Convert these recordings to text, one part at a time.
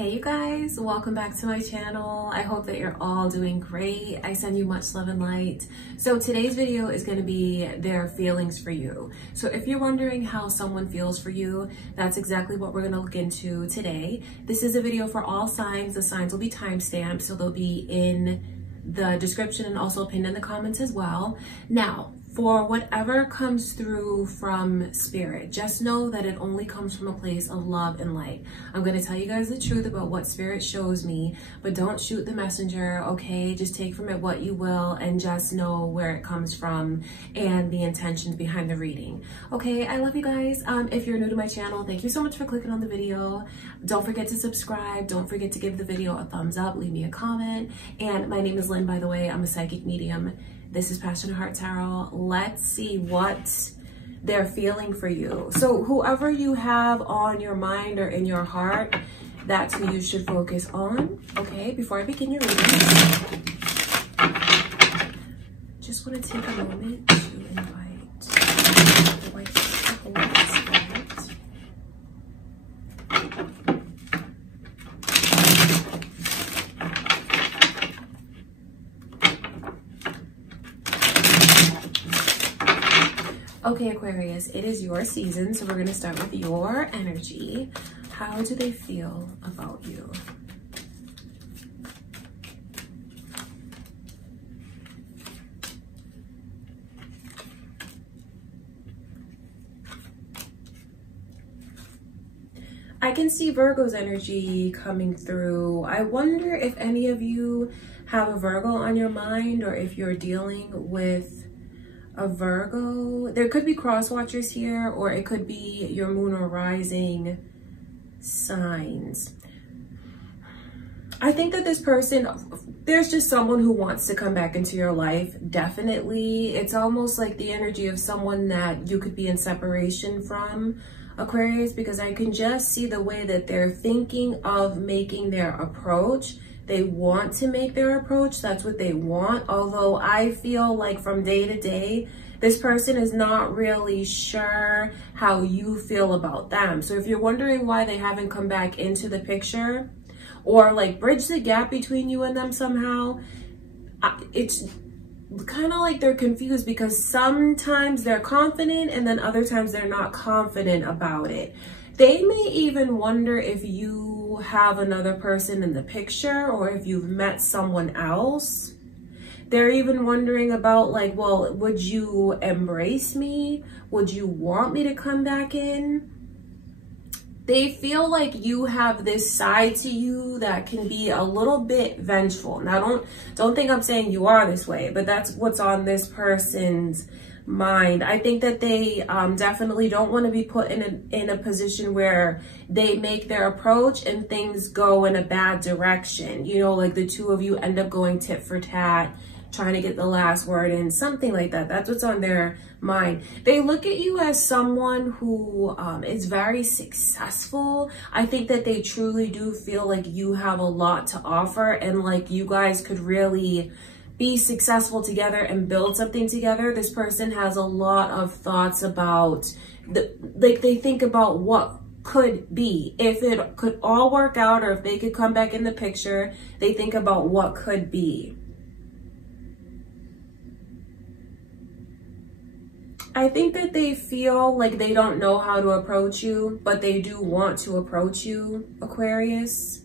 Hey you guys, welcome back to my channel. I hope that you're all doing great. I send you much love and light. So today's video is going to be their feelings for you. So if you're wondering how someone feels for you, that's exactly what we're going to look into today. This is a video for all signs. The signs will be timestamped, so they'll be in the description and also pinned in the comments as well. Now, for whatever comes through from spirit, just know that it only comes from a place of love and light. I'm going to tell you guys the truth about what spirit shows me, but don't shoot the messenger, okay? Just take from it what you will and just know where it comes from and the intentions behind the reading. Okay, I love you guys. If you're new to my channel, thank you so much for clicking on the video. Don't forget to subscribe. Don't forget to give the video a thumbs up, leave me a comment. And my name is Lynn, by the way. I'm a psychic medium. This is Passionate Heart Tarot. Let's see what they're feeling for you. So whoever you have on your mind or in your heart, that's who you should focus on. Okay, before I begin your reading, just want to take a moment to invite the white spirit. Okay, Aquarius, it is your season, so we're going to start with your energy. How do they feel about you? I can see Virgo's energy coming through. I wonder if any of you have a Virgo on your mind or if you're dealing with a Virgo. There could be cross watchers here, or it could be your moon or rising signs. I think that this person, there's just someone who wants to come back into your life. Definitely. It's almost like the energy of someone that you could be in separation from, Aquarius, because I can just see the way that they're thinking of making their approach. They want to make their approach. That's what they want. Although I feel like from day to day, this person is not really sure how you feel about them. So if you're wondering why they haven't come back into the picture or like bridge the gap between you and them somehow, it's kind of like they're confused because sometimes they're confident and then other times they're not confident about it. They may even wonder if you have another person in the picture or if you've met someone else. They're even wondering about like, well, would you embrace me? Would you want me to come back in? They feel like you have this side to you that can be a little bit vengeful. Now, don't think I'm saying you are this way, but that's what's on this person's mind. I think that they definitely don't want to be put in a position where they make their approach and things go in a bad direction. You know, like the two of you end up going tit for tat, trying to get the last word in, something like that. That's what's on their mind. They look at you as someone who is very successful. I think that they truly do feel like you have a lot to offer and like you guys could really be successful together and build something together. This person has a lot of thoughts about like they think about what could be. If it could all work out or if they could come back in the picture, they think about what could be. I think that they feel like they don't know how to approach you, but they do want to approach you, Aquarius.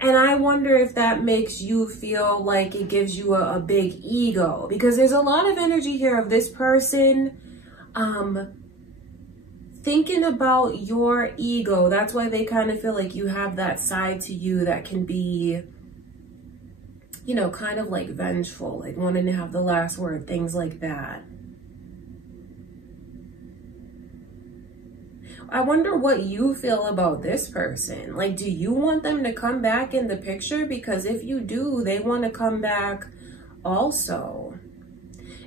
And I wonder if that makes you feel like it gives you a big ego, because there's a lot of energy here of this person thinking about your ego. That's why they kind of feel like you have that side to you that can be, you know, kind of like vengeful, like wanting to have the last word, things like that. I wonder what you feel about this person. Like, do you want them to come back in the picture? Because if you do, they want to come back also.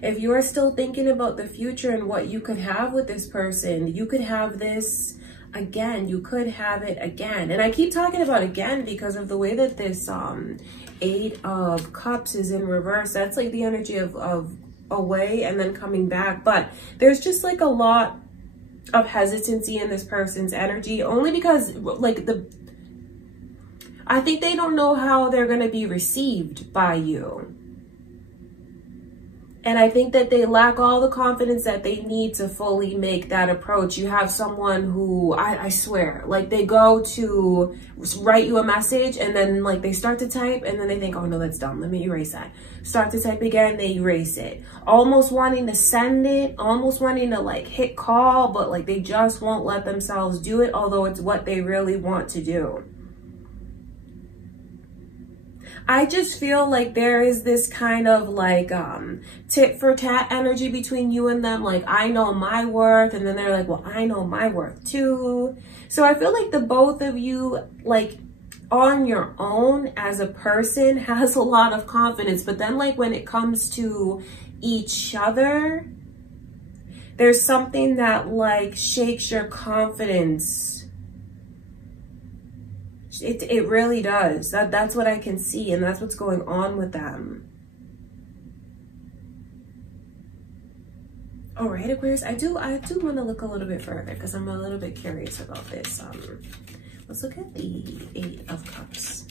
If you're still thinking about the future and what you could have with this person, you could have this again. You could have it again. And I keep talking about again because of the way that this Eight of Cups is in reverse. That's like the energy of away and then coming back. But there's just like a lot of hesitancy in this person's energy, only because like I think they don't know how they're going to be received by you. And I think that they lack all the confidence that they need to fully make that approach. You have someone who, I swear, like they go to write you a message and then like they start to type and then they think, oh no, that's dumb. Let me erase that. Start to type again, they erase it. Almost wanting to send it, almost wanting to like hit call, but like they just won't let themselves do it, although it's what they really want to do. I just feel like there is this kind of like tit for tat energy between you and them. Like, I know my worth. And then they're like, well, I know my worth too. So I feel like the both of you, like on your own as a person, has a lot of confidence. But then like when it comes to each other, there's something that like shakes your confidence. It really does. That's what I can see, and that's what's going on with them. All right, Aquarius, I do want to look a little bit further because I'm a little bit curious about this. Let's look at the 8 of Cups.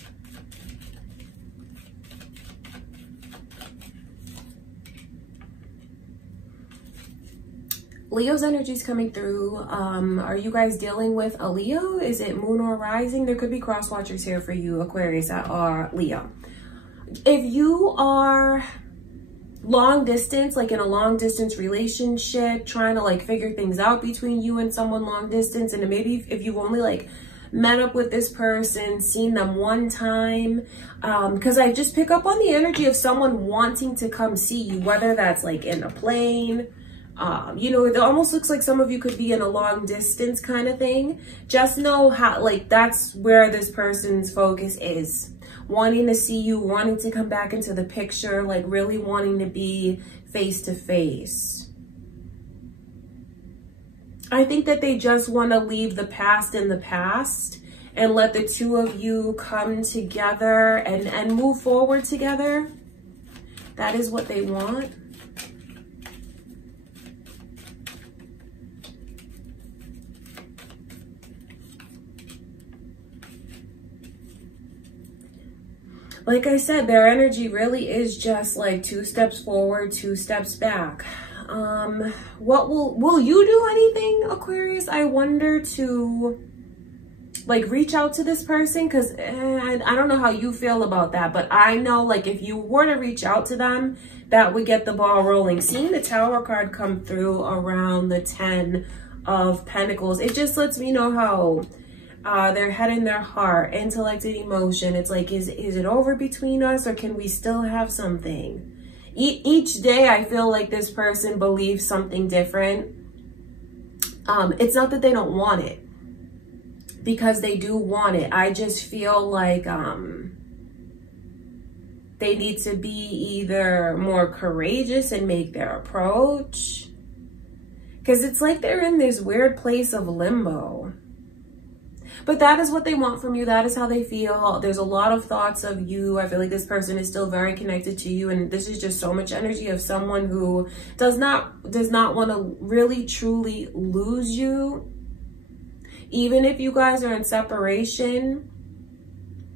Leo's energy is coming through. Are you guys dealing with a Leo? Is it moon or rising? There could be cross watchers here for you, Aquarius, that are Leo. If you are long distance, like in a long distance relationship, trying to like figure things out between you and someone long distance, and maybe if you've only like met up with this person, seen them one time, because I just pick up on the energy of someone wanting to come see you, whether that's like in a plane. You know, it almost looks like some of you could be in a long distance kind of thing. Just know how, like, that's where this person's focus is. Wanting to see you, wanting to come back into the picture, like really wanting to be face to face. I think that they just want to leave the past in the past and let the two of you come together and move forward together. That is what they want. Like I said, their energy really is just like 2 steps forward, 2 steps back. What will you do anything, Aquarius? I wonder, to like reach out to this person, because I don't know how you feel about that, but I know like if you were to reach out to them, that would get the ball rolling. Seeing the Tower card come through around the 10 of Pentacles, it just lets me know how their head and their heart, intellect and emotion. It's like, is it over between us, or can we still have something? Each day I feel like this person believes something different. It's not that they don't want it, because they do want it. I just feel like they need to be either more courageous and make their approach, because it's like they're in this weird place of limbo. But that is what they want from you. That is how they feel. There's a lot of thoughts of you. I feel like this person is still very connected to you. And this is just so much energy of someone who does not want to really, truly lose you. Even if you guys are in separation,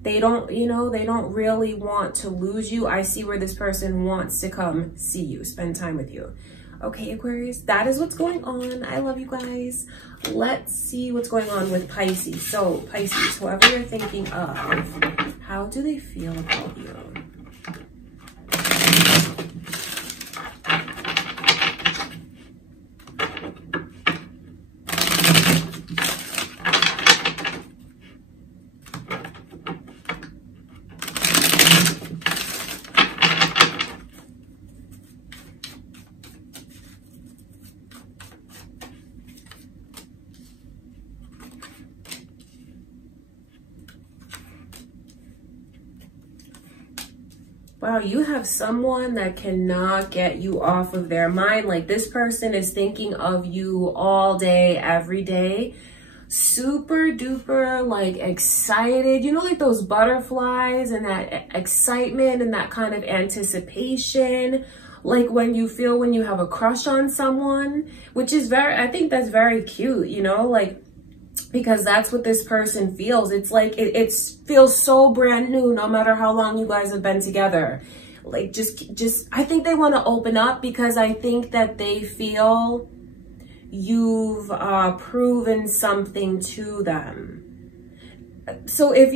they don't, you know, they don't really want to lose you. I see where this person wants to come see you, spend time with you. Okay, Aquarius, that is what's going on. I love you guys. Let's see what's going on with Pisces. So, Pisces, whoever you're thinking of, how do they feel about you? Wow, you have someone that cannot get you off of their mind. Like, this person is thinking of you all day, every day. Super duper, like, excited. You know, like those butterflies and that excitement and that kind of anticipation. like when you feel when you have a crush on someone, which is I think that's very cute, you know, like, because that's what this person feels. It's like, it feels so brand new, no matter how long you guys have been together. Like, I think they want to open up because I think that they feel you've proven something to them. So if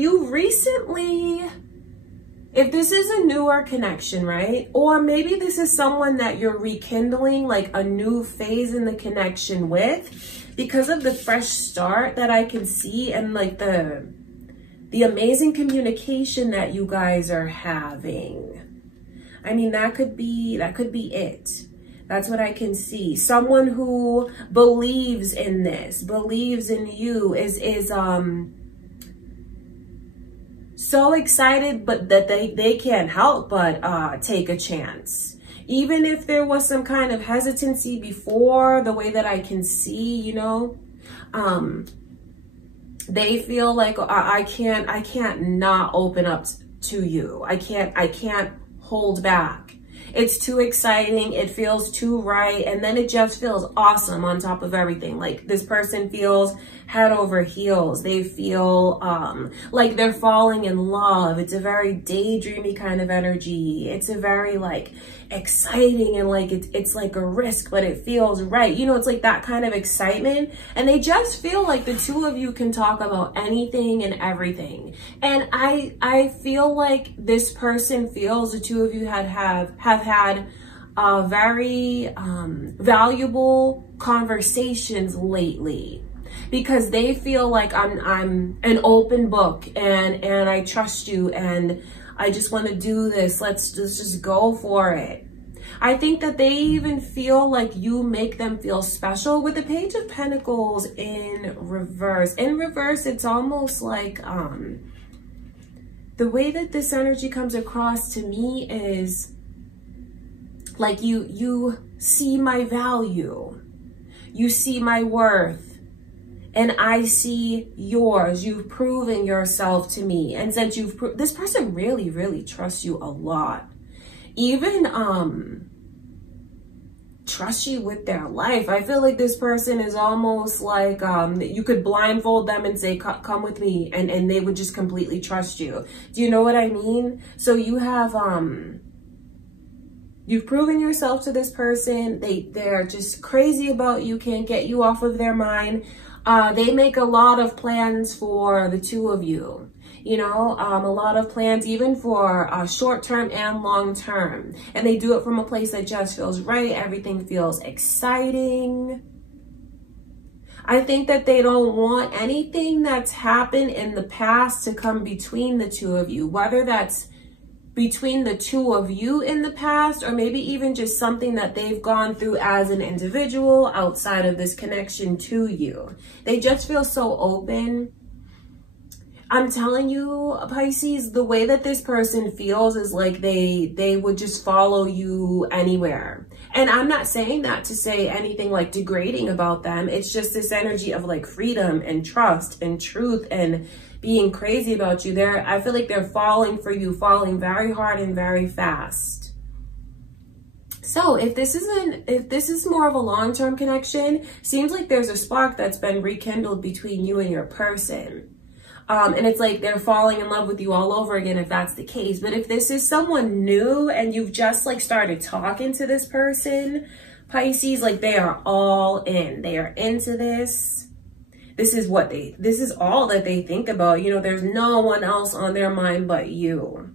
this is a newer connection, right? Or maybe this is someone that you're rekindling, like a new phase in the connection with, because of the fresh start that I can see, and like the amazing communication that you guys are having. I mean, that could be it. That's what I can see. Someone who believes in this, believes in you, is so excited, but that they can't help but take a chance. Even if there was some kind of hesitancy before, the way that I can see, you know, they feel like I can't not open up to you. I can't hold back. It's too exciting. It feels too right. And then it just feels awesome on top of everything. Like, this person feels head over heels. They feel like they're falling in love. It's a very daydreamy kind of energy. It's a very like exciting, and like it's like a risk, but it feels right. You know, it's like that kind of excitement. And they just feel like the two of you can talk about anything and everything. And I feel like this person feels the two of you have had very valuable conversations lately, because they feel like I'm an open book, and I trust you, and I just want to do this. Let's just go for it. I think that they even feel like you make them feel special. With the Page of Pentacles in reverse. In reverse, it's almost like the way that this energy comes across to me is like you see my value. You see my worth. And I see yours. You've proven yourself to me. And since this person really, really trusts you a lot. Even trust you with their life. I feel like this person is almost like you could blindfold them and say, come with me, and they would just completely trust you. Do you know what I mean? So you have you've proven yourself to this person. They're just crazy about you, can't get you off of their mind. They make a lot of plans for the two of you. You know, a lot of plans, even for short-term and long-term. And they do it from a place that just feels right. Everything feels exciting. I think that they don't want anything that's happened in the past to come between the two of you, whether that's between the two of you in the past, or maybe even just something that they've gone through as an individual outside of this connection to you. They just feel so open. I'm telling you, Pisces, the way that this person feels is like they would just follow you anywhere. And I'm not saying that to say anything like degrading about them. It's just this energy of like freedom and trust and truth and being crazy about you. I feel like they're falling for you, falling very hard and very fast. So if this is more of a long-term connection, seems like there's a spark that's been rekindled between you and your person. And it's like they're falling in love with you all over again, if that's the case. But if this is someone new and you've just like started talking to this person, Pisces, like they are all in. They are into this. This is all that they think about. You know, there's no one else on their mind but you.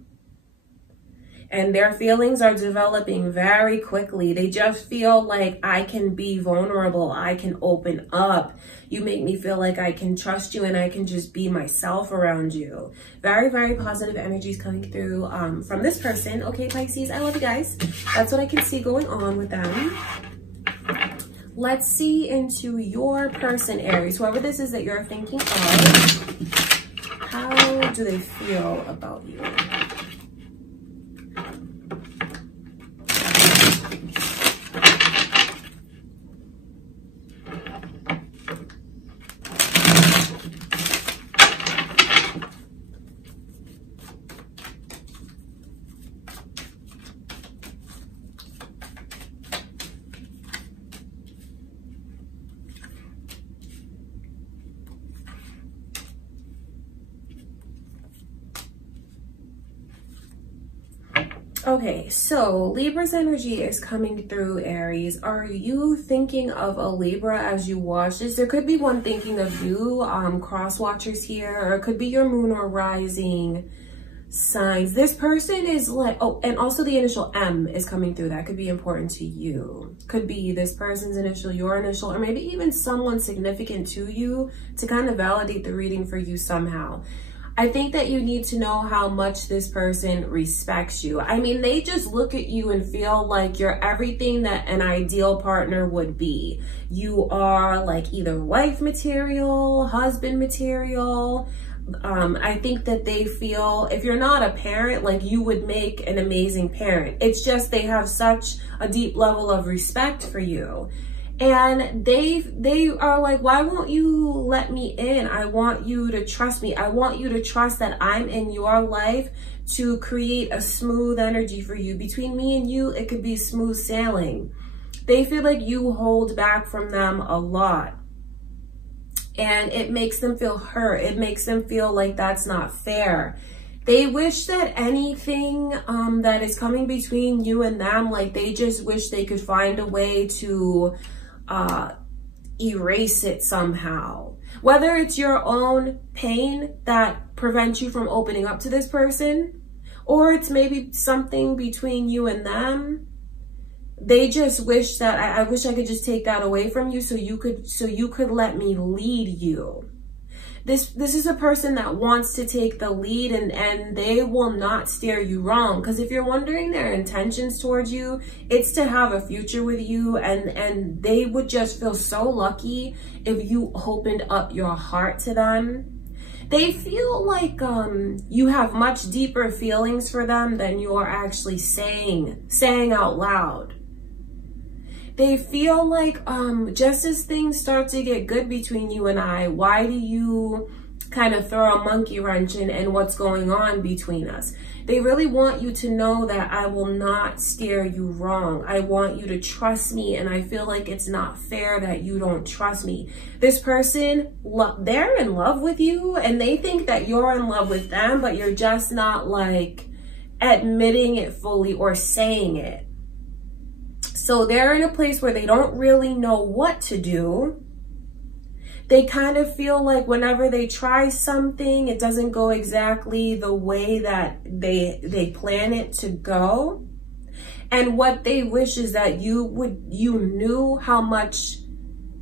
And their feelings are developing very quickly. They just feel like I can be vulnerable. I can open up. You make me feel like I can trust you and I can just be myself around you. Very, very positive energies coming through from this person. Okay, Pisces, I love you guys. That's what I can see going on with them. Let's see into your person, Aries. Whoever this is that you're thinking of, how do they feel about you? Okay, so Libra's energy is coming through, Aries. Are you thinking of a Libra as you watch this? There could be one thinking of you, cross watchers here, or it could be your moon or rising signs. This person is like, oh, and also the initial M is coming through. That could be important to you. Could be this person's initial, your initial, or maybe even someone significant to you to kind of validate the reading for you somehow. I think that you need to know how much this person respects you. I mean, they just look at you and feel like you're everything that an ideal partner would be. You are like either wife material, husband material. I think that they feel, if you're not a parent, like you would make an amazing parent. It's just they have such a deep level of respect for you. And they are like, why won't you let me in? I want you to trust me. I want you to trust that I'm in your life to create a smooth energy for you. Between me and you, it could be smooth sailing. They feel like you hold back from them a lot. And it makes them feel hurt. It makes them feel like that's not fair. They wish that anything that is coming between you and them, like they just wish they could find a way to erase it somehow. Whether it's your own pain that prevents you from opening up to this person, or it's maybe something between you and them. They just wish that I wish I could just take that away from you so you could let me lead you. This is a person that wants to take the lead, and they will not steer you wrong. Because if you're wondering their intentions towards you, it's to have a future with you, and they would just feel so lucky if you opened up your heart to them. They feel like you have much deeper feelings for them than you're actually saying out loud. They feel like just as things start to get good between you and I, why do you kind of throw a monkey wrench in what's going on between us? They really want you to know that I will not steer you wrong. I want you to trust me, and I feel like it's not fair that you don't trust me. This person, they're in love with you, and they think that you're in love with them, but you're just not like admitting it fully or saying it. So they're in a place where they don't really know what to do. They kind of feel like whenever they try something, it doesn't go exactly the way that they plan it to go. And what they wish is that you knew how much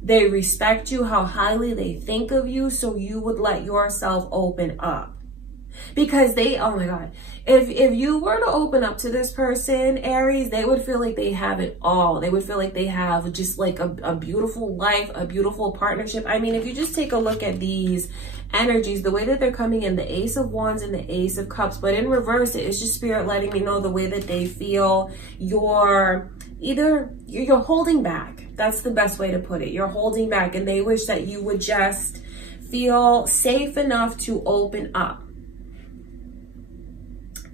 they respect you, how highly they think of you, so you would let yourself open up. Because oh my God, if you were to open up to this person, Aries, they would feel like they have it all. They would feel like they have just like a beautiful life, a beautiful partnership. I mean, if you just take a look at these energies, the way that they're coming in, the Ace of Wands and the Ace of Cups, but in reverse, it's just Spirit letting me know the way that they feel you're holding back. That's the best way to put it. You're holding back, and they wish that you would just feel safe enough to open up.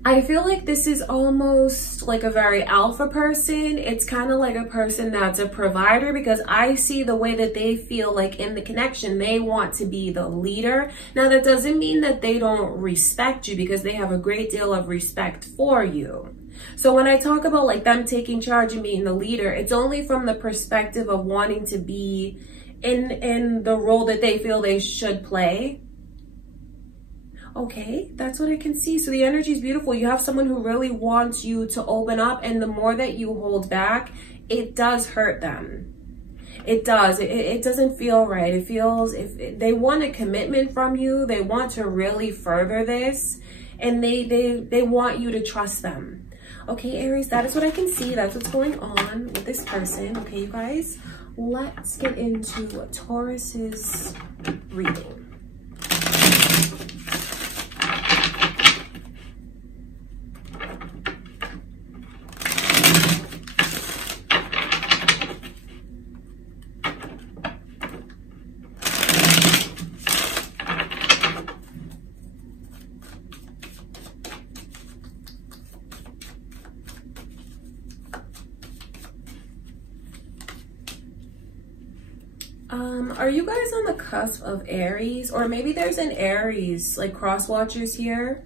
I feel like this is almost like a very alpha person. It's kind of like a person that's a provider, because I see the way that they feel like in the connection, they want to be the leader. Now, that doesn't mean that they don't respect you, because they have a great deal of respect for you. So when I talk about like them taking charge and being the leader, it's only from the perspective of wanting to be in the role that they feel they should play. Okay, that's what I can see. So the energy is beautiful. You have someone who really wants you to open up, and the more that you hold back, it does hurt them. It does. It doesn't feel right. It feels, if they want a commitment from you, they want to really further this, and they want you to trust them. Okay, Aries, that is what I can see. That's what's going on with this person. Okay, you guys, let's get into Taurus's reading. Are you guys on the cusp of Aries? Or maybe there's an Aries, like cross watchers here.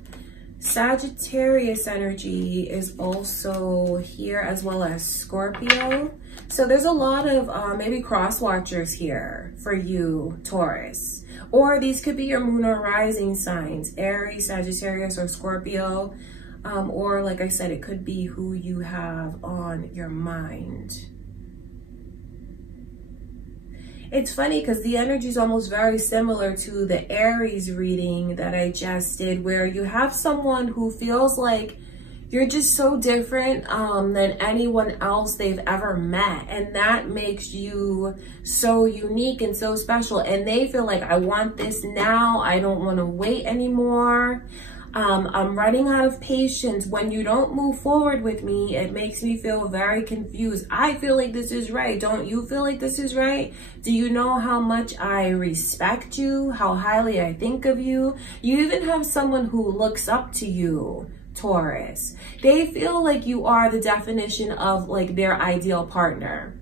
Sagittarius energy is also here, as well as Scorpio. So there's a lot of maybe cross watchers here for you, Taurus. Or these could be your moon or rising signs, Aries, Sagittarius, or Scorpio. Or like I said, it could be who you have on your mind. It's funny because the energy is almost very similar to the Aries reading that I just did, where you have someone who feels like you're just so different than anyone else they've ever met. And that makes you so unique and so special. And they feel like, I want this now. I don't want to wait anymore. I'm running out of patience. When you don't move forward with me, it makes me feel very confused. I feel like this is right. Don't you feel like this is right? Do you know how much I respect you? How highly I think of you? You even have someone who looks up to you, Taurus. They feel like you are the definition of like their ideal partner.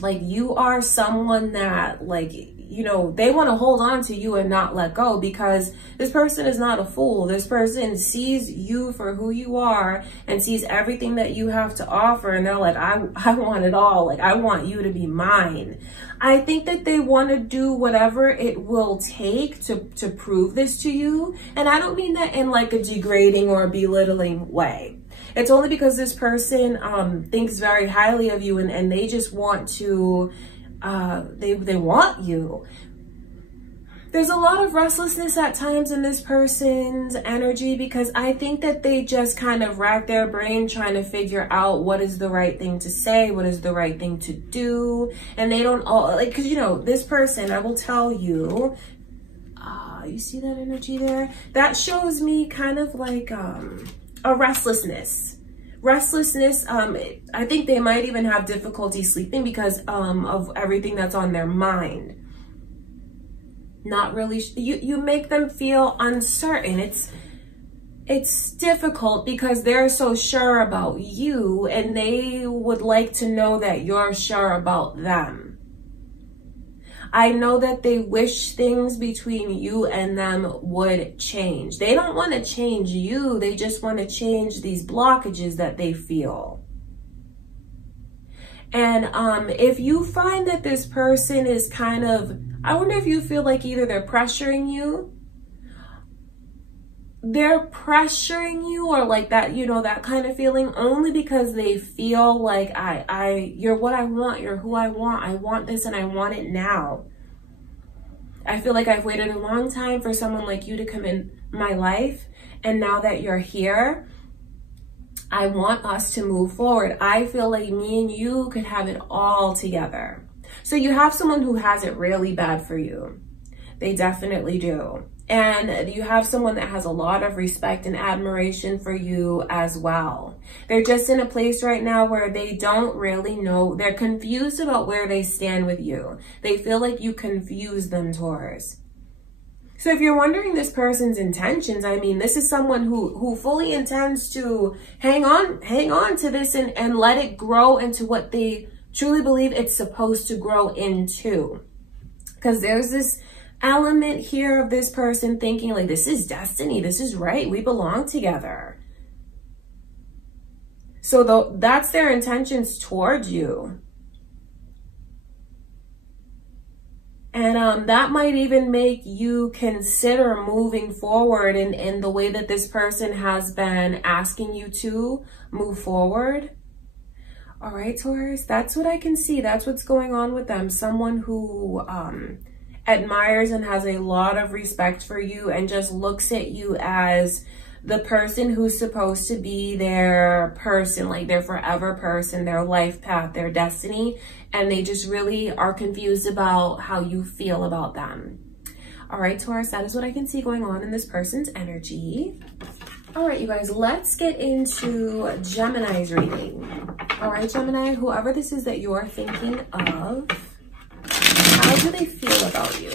Like you are someone that, like, you know, they want to hold on to you and not let go, because this person is not a fool. This person sees you for who you are and sees everything that you have to offer. And they're like, I want it all. Like, I want you to be mine. I think that they want to do whatever it will take to prove this to you. And I don't mean that in like a degrading or a belittling way. It's only because this person thinks very highly of you, and they just want to, they want you. There's a lot of restlessness at times in this person's energy, because I think that they just kind of rack their brain trying to figure out what is the right thing to say, what is the right thing to do. And they don't all, like, because, you know, this person, I will tell you, you see that energy there? That shows me kind of like a restlessness. I think they might even have difficulty sleeping because of everything that's on their mind. Not really, you make them feel uncertain. It's difficult because they're so sure about you, and they would like to know that you're sure about them. I know that they wish things between you and them would change. They don't want to change you. They just want to change these blockages that they feel. And if you find that this person is kind of, I wonder if you feel like either they're pressuring you, or like that, you know, that kind of feeling, only because they feel like you're what I want, you're who I want this, and I want it now. I feel like I've waited a long time for someone like you to come in my life, and now that you're here, I want us to move forward. I feel like me and you could have it all together. So you have someone who has it really bad for you. They definitely do. And you have someone that has a lot of respect and admiration for you as well. They're just in a place right now where they don't really know. They're confused about where they stand with you. They feel like you confuse them, Taurus. So if you're wondering this person's intentions, I mean, this is someone who fully intends to hang on to this and let it grow into what they truly believe it's supposed to grow into. Because there's this element here of this person thinking like, this is destiny, this is right, we belong together. So that's their intentions towards you. And that might even make you consider moving forward in the way that this person has been asking you to move forward. All right, Taurus, that's what I can see. That's what's going on with them. Someone who admires and has a lot of respect for you and just looks at you as the person who's supposed to be their person, like their forever person, their life path, their destiny. And they just really are confused about how you feel about them. All right, Taurus, that is what I can see going on in this person's energy. All right, you guys, let's get into Gemini's reading. All right, Gemini, whoever this is that you're thinking of, how do they feel about you?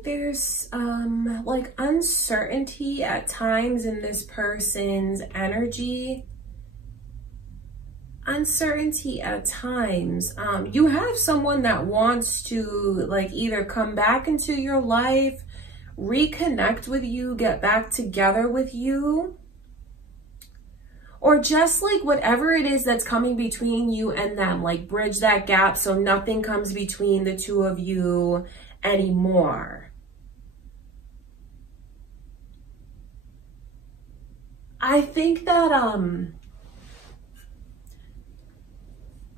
like there's like uncertainty at times in this person's energy. Uncertainty at times. You have someone that wants to like either come back into your life, reconnect with you, get back together with you, or just like whatever it is that's coming between you and them, like bridge that gap so nothing comes between the two of you anymore. I think that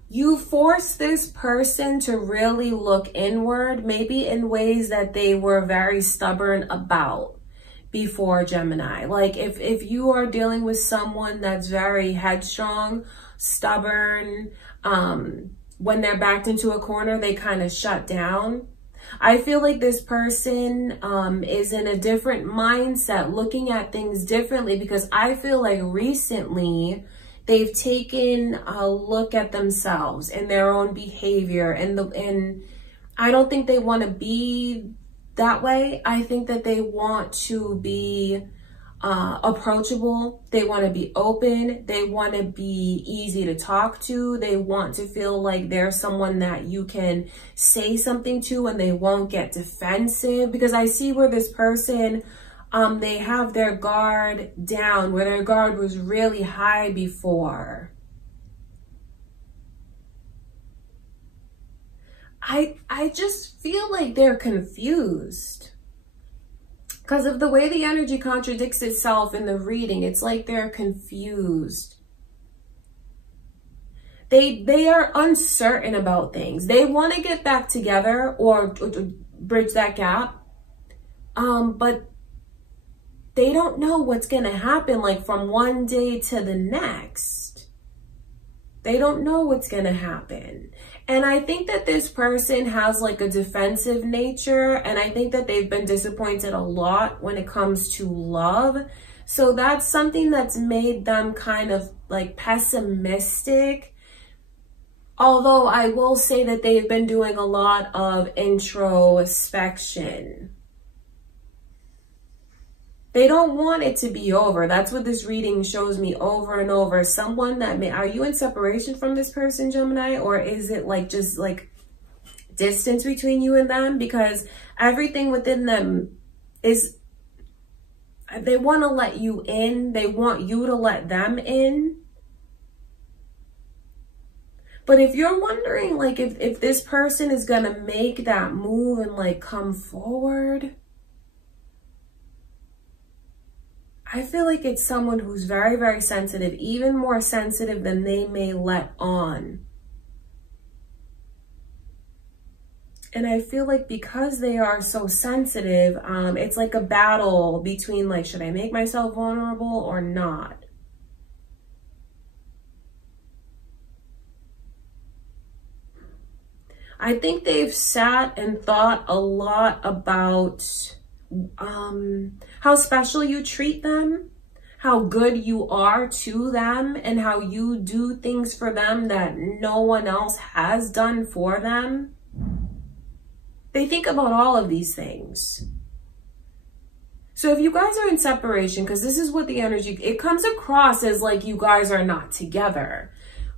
you force this person to really look inward, maybe in ways that they were very stubborn about before, Gemini. Like if you are dealing with someone that's very headstrong, stubborn, when they're backed into a corner, they kind of shut down. I feel like this person is in a different mindset, looking at things differently, because I feel like recently they've taken a look at themselves and their own behavior, and I don't think they want to be that way. I think that they want to be approachable. They want to be open. They want to be easy to talk to. They want to feel like they're someone that you can say something to and they won't get defensive, because I see where this person, they have their guard down, where their guard was really high before. I just feel like they're confused because of the way the energy contradicts itself in the reading. It's like they're confused. They are uncertain about things. They want to get back together or bridge that gap, but they don't know what's going to happen, like from one day to the next. They don't know what's going to happen. And I think that this person has like a defensive nature, and I think that they've been disappointed a lot when it comes to love. So that's something that's made them kind of like pessimistic. Although I will say that they've been doing a lot of introspection. They don't want it to be over. That's what this reading shows me over and over. Someone that may, are you in separation from this person, Gemini? Or is it like just like distance between you and them? Because everything within them is, they want to let you in. They want you to let them in. But if you're wondering like if this person is going to make that move and like come forward, I feel like it's someone who's very, very sensitive, even more sensitive than they may let on. And I feel like because they are so sensitive, it's like a battle between like, should I make myself vulnerable or not? I think they've sat and thought a lot about how special you treat them, how good you are to them, and how you do things for them that no one else has done for them. They think about all of these things. So if you guys are in separation, because this is what the energy, it comes across as like you guys are not together,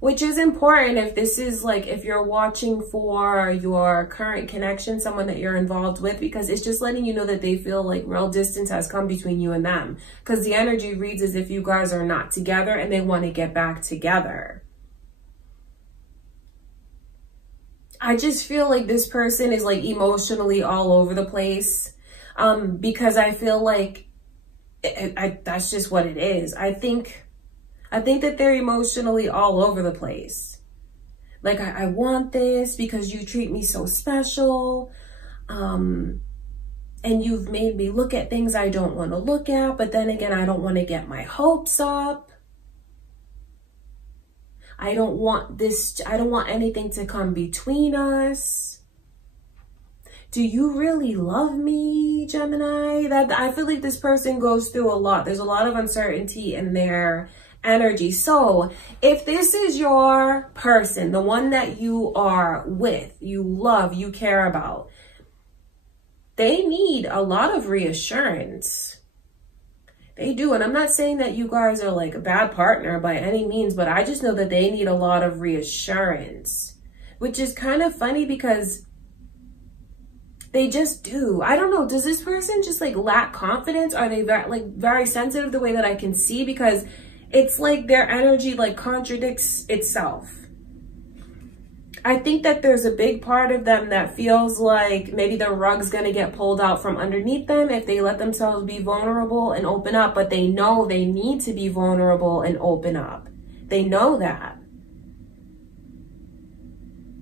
which is important if this is like, if you're watching for your current connection, someone that you're involved with, because it's just letting you know that they feel like real distance has come between you and them. Because the energy reads as if you guys are not together and they want to get back together. I just feel like this person is like emotionally all over the place, because I feel like that's just what it is. I think that they're emotionally all over the place. Like, I want this because you treat me so special. And you've made me look at things I don't want to look at. But then again, I don't want to get my hopes up. I don't want this. I don't want anything to come between us. Do you really love me, Gemini? I feel like this person goes through a lot. There's a lot of uncertainty in their energy. So if this is your person, the one that you are with, you love, you care about, they need a lot of reassurance. They do. And I'm not saying that you guys are like a bad partner by any means, but I just know that they need a lot of reassurance, which is kind of funny because they just do. I don't know. Does this person just like lack confidence? Are they very sensitive the way that I can see? Because it's like their energy like contradicts itself. I think that there's a big part of them that feels like maybe the rug's going to get pulled out from underneath them if they let themselves be vulnerable and open up, but they know they need to be vulnerable and open up. They know that.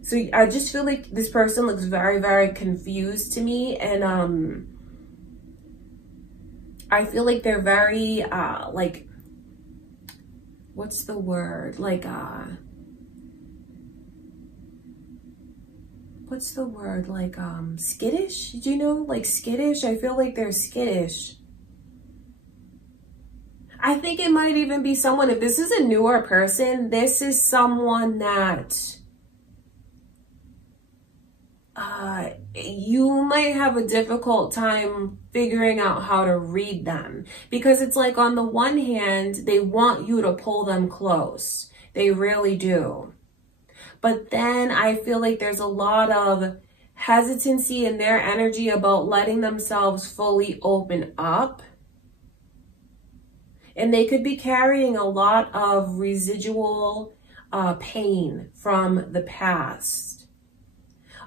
So I just feel like this person looks very, very confused to me. And I feel like they're very, like, what's the word? Like, what's the word? Like, skittish? Do you know? Like skittish? I feel like they're skittish. I think it might even be someone, if this is a newer person, this is someone that you might have a difficult time figuring out how to read them, because it's like on the one hand, they want you to pull them close. They really do. But then I feel like there's a lot of hesitancy in their energy about letting themselves fully open up. And they could be carrying a lot of residual pain from the past.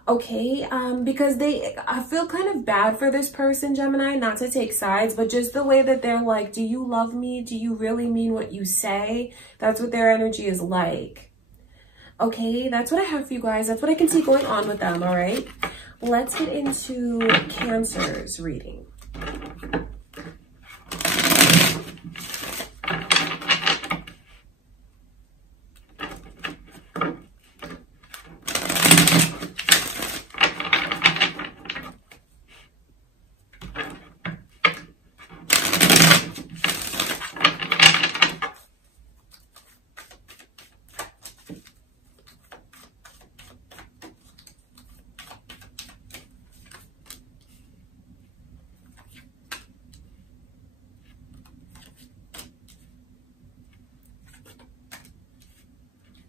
Okay, because I feel kind of bad for this person, Gemini, not to take sides, but just the way that they're like, do you love me? Do you really mean what you say? That's what their energy is like. Okay, that's what I have for you guys. That's what I can see going on with them, all right? Let's get into Cancer's reading.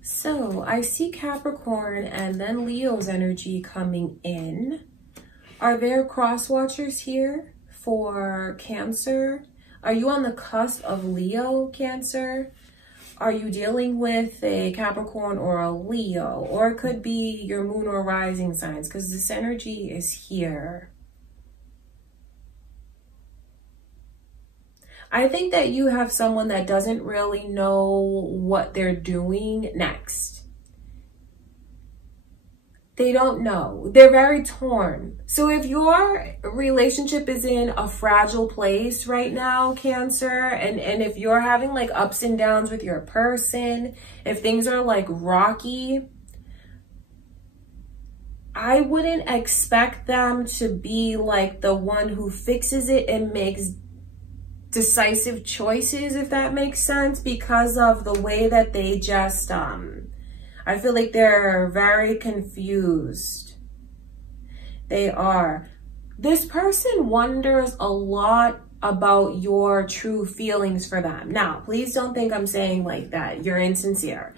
So I see Capricorn and then Leo's energy coming in. Are there cross watchers here for Cancer? Are you on the cusp of Leo, Cancer? Are you dealing with a Capricorn or a Leo? Or it could be your moon or rising signs, because this energy is here. I think that you have someone that doesn't really know what they're doing next. They don't know. They're very torn. So if your relationship is in a fragile place right now, Cancer, and if you're having like ups and downs with your person, if things are like rocky, I wouldn't expect them to be like the one who fixes it and makes decisive choices, if that makes sense, because of the way that they just, I feel like they're very confused. They are. This person wonders a lot about your true feelings for them. Now, please don't think I'm saying like that you're insincere.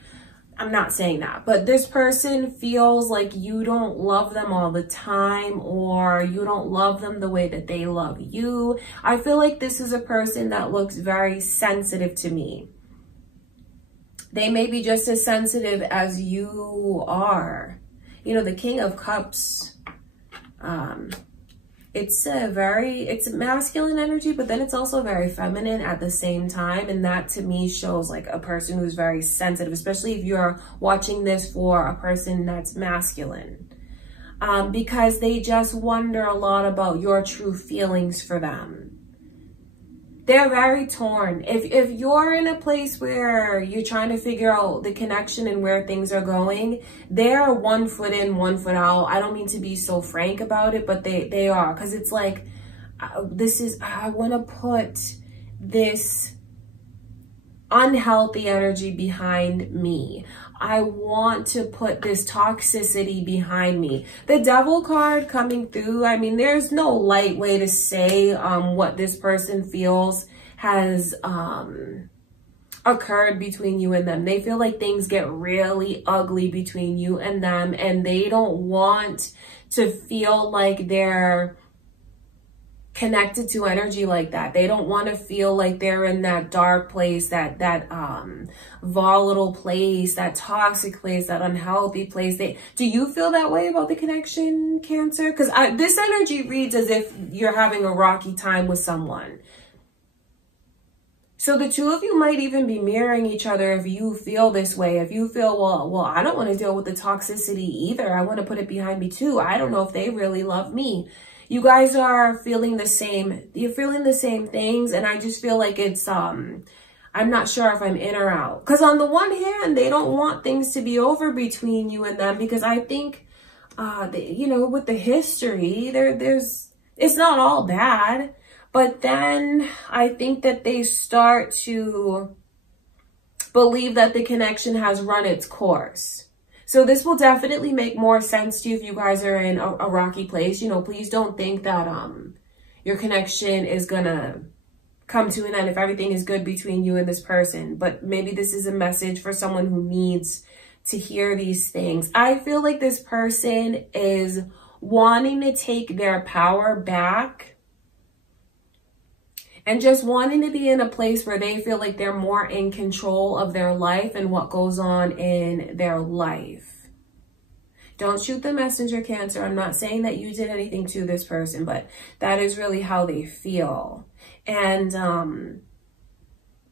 I'm not saying that, but this person feels like you don't love them all the time, or you don't love them the way that they love you. I feel like this is a person that looks very sensitive to me. They may be just as sensitive as you are. You know, the King of Cups, it's masculine energy, but then it's also very feminine at the same time. And that to me shows like a person who's very sensitive, especially if you're watching this for a person that's masculine, because they just wonder a lot about your true feelings for them. They're very torn. If you're in a place where you're trying to figure out the connection and where things are going, they're 1 foot in, 1 foot out. I don't mean to be so frank about it, but they are. Because it's like, I want to put this unhealthy energy behind me. I want to put this toxicity behind me. The Devil card coming through, I mean, there's no light way to say what this person feels has occurred between you and them. They feel like things get really ugly between you and them, and they don't want to feel like they're connected to energy like that. They don't want to feel like they're in that dark place, that volatile place, that toxic place, that unhealthy place. Do you feel that way about the connection, Cancer? Because this energy reads as if you're having a rocky time with someone. So the two of you might even be mirroring each other if you feel this way. If you feel, well, I don't want to deal with the toxicity either. I want to put it behind me too. I don't know if they really love me. You guys are feeling the same. You're feeling the same things. And I just feel like it's, I'm not sure if I'm in or out. Because on the one hand, they don't want things to be over between you and them. Because I think, you know, with the history, it's not all bad. But then I think that they start to believe that the connection has run its course. So this will definitely make more sense to you if you guys are in a rocky place. You know, please don't think that your connection is gonna come to an end if everything is good between you and this person. But maybe this is a message for someone who needs to hear these things. I feel like this person is wanting to take their power back and just wanting to be in a place where they feel like they're more in control of their life and what goes on in their life. Don't shoot the messenger, Cancer. I'm not saying that you did anything to this person, but that is really how they feel. And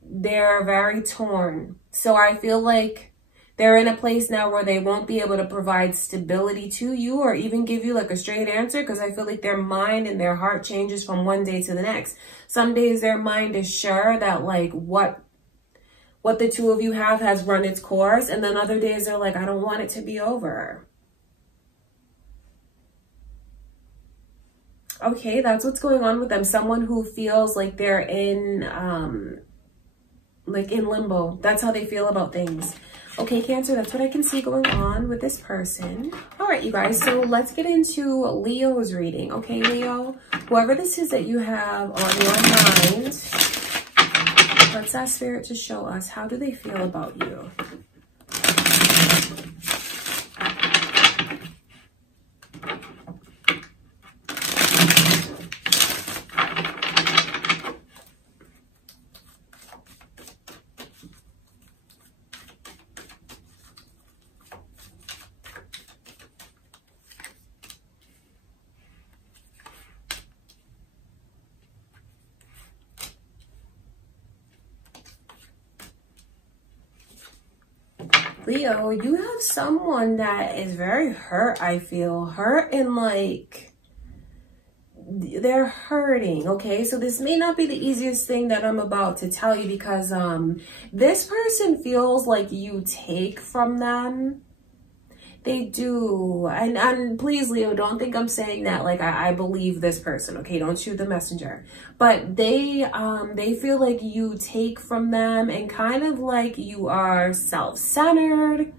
they're very torn. So I feel like they're in a place now where they won't be able to provide stability to you or even give you like a straight answer, because I feel like their mind and their heart changes from one day to the next. Some days their mind is sure that like what the two of you have has run its course, and then other days they're like, I don't want it to be over. Okay, that's what's going on with them. Someone who feels like they're in limbo. That's how they feel about things. Okay, Cancer, that's what I can see going on with this person. All right, you guys, so let's get into Leo's reading. Okay, Leo, whoever this is that you have on your mind, let's ask Spirit to show us, how do they feel about you? Leo, you have someone that is very hurt, I feel. Hurt and like they're hurting, okay? So this may not be the easiest thing that I'm about to tell you, because this person feels like you take from them. They do. And please, Leo, don't think I'm saying that like I believe this person, okay? Don't shoot the messenger. But they feel like you take from them, and kind of like you are self-centered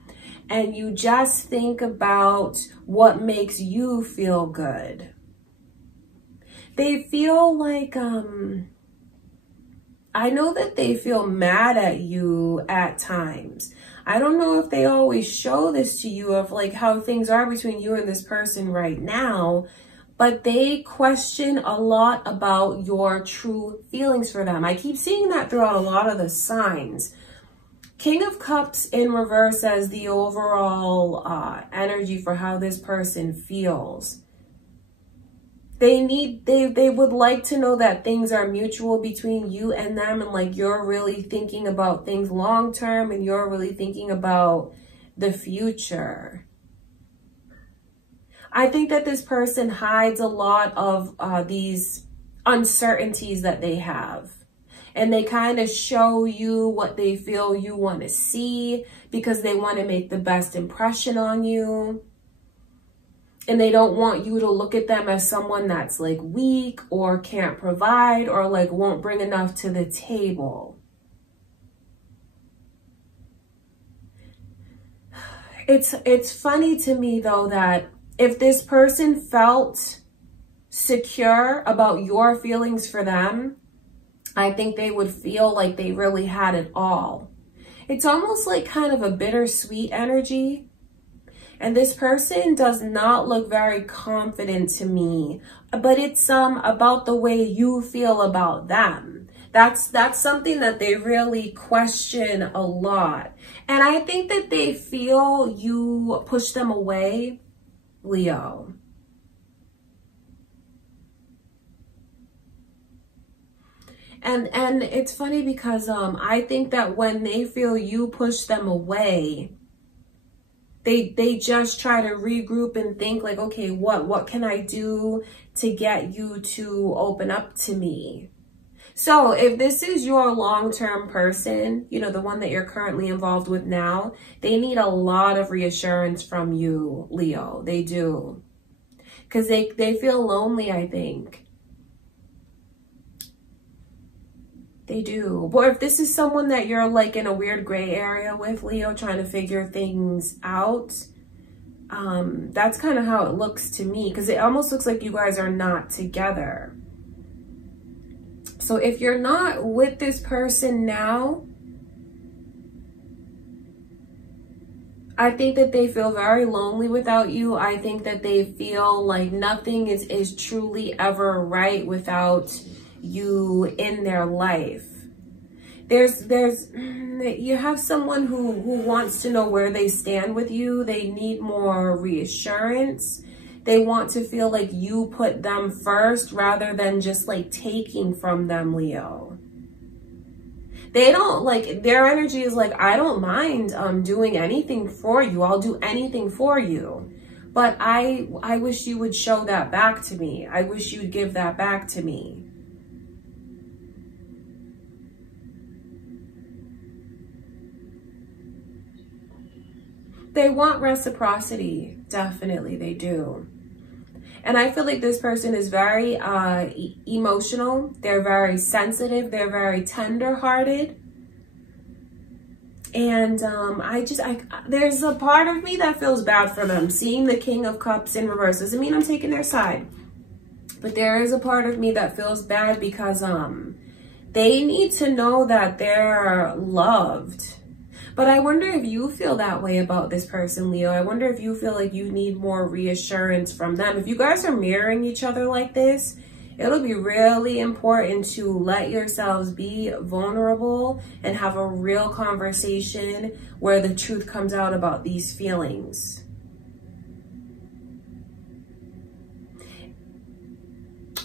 and you just think about what makes you feel good. They feel like, I know that they feel mad at you at times. I don't know if they always show this to you of like how things are between you and this person right now, but they question a lot about your true feelings for them. I keep seeing that throughout a lot of the signs. King of Cups in reverse as the overall energy for how this person feels. They would like to know that things are mutual between you and them, and like you're really thinking about things long term, and you're really thinking about the future. I think that this person hides a lot of these uncertainties that they have, and they kind of show you what they feel you want to see because they want to make the best impression on you. And they don't want you to look at them as someone that's like weak or can't provide or like won't bring enough to the table. It's funny to me though that if this person felt secure about your feelings for them, I think they would feel like they really had it all. It's almost like kind of a bittersweet energy. And this person does not look very confident to me, but it's about the way you feel about them. That's something that they really question a lot. And I think that they feel you push them away, Leo. And it's funny because I think that when they feel you push them away, they just try to regroup and think like, okay, what can I do to get you to open up to me? So if this is your long-term person, you know, the one that you're currently involved with now, they need a lot of reassurance from you, Leo. They do. Because they feel lonely, I think. They do. Or if this is someone that you're like in a weird gray area with, Leo, trying to figure things out, that's kind of how it looks to me, because it almost looks like you guys are not together. So if you're not with this person now, I think that they feel very lonely without you. I think that they feel like nothing is truly ever right without you in their life. You have someone who wants to know where they stand with you. They need more reassurance. They want to feel like you put them first rather than just like taking from them, Leo. They don't like, their energy is like, I don't mind doing anything for you. I'll do anything for you. But I wish you would show that back to me. I wish you'd give that back to me. They want reciprocity. Definitely, they do. And I feel like this person is very emotional. They're very sensitive. They're very tender-hearted. And there's a part of me that feels bad for them. Seeing the King of Cups in reverse doesn't mean I'm taking their side. But there is a part of me that feels bad because they need to know that they're loved. But I wonder if you feel that way about this person, Leo. I wonder if you feel like you need more reassurance from them. If you guys are mirroring each other like this, it'll be really important to let yourselves be vulnerable and have a real conversation where the truth comes out about these feelings.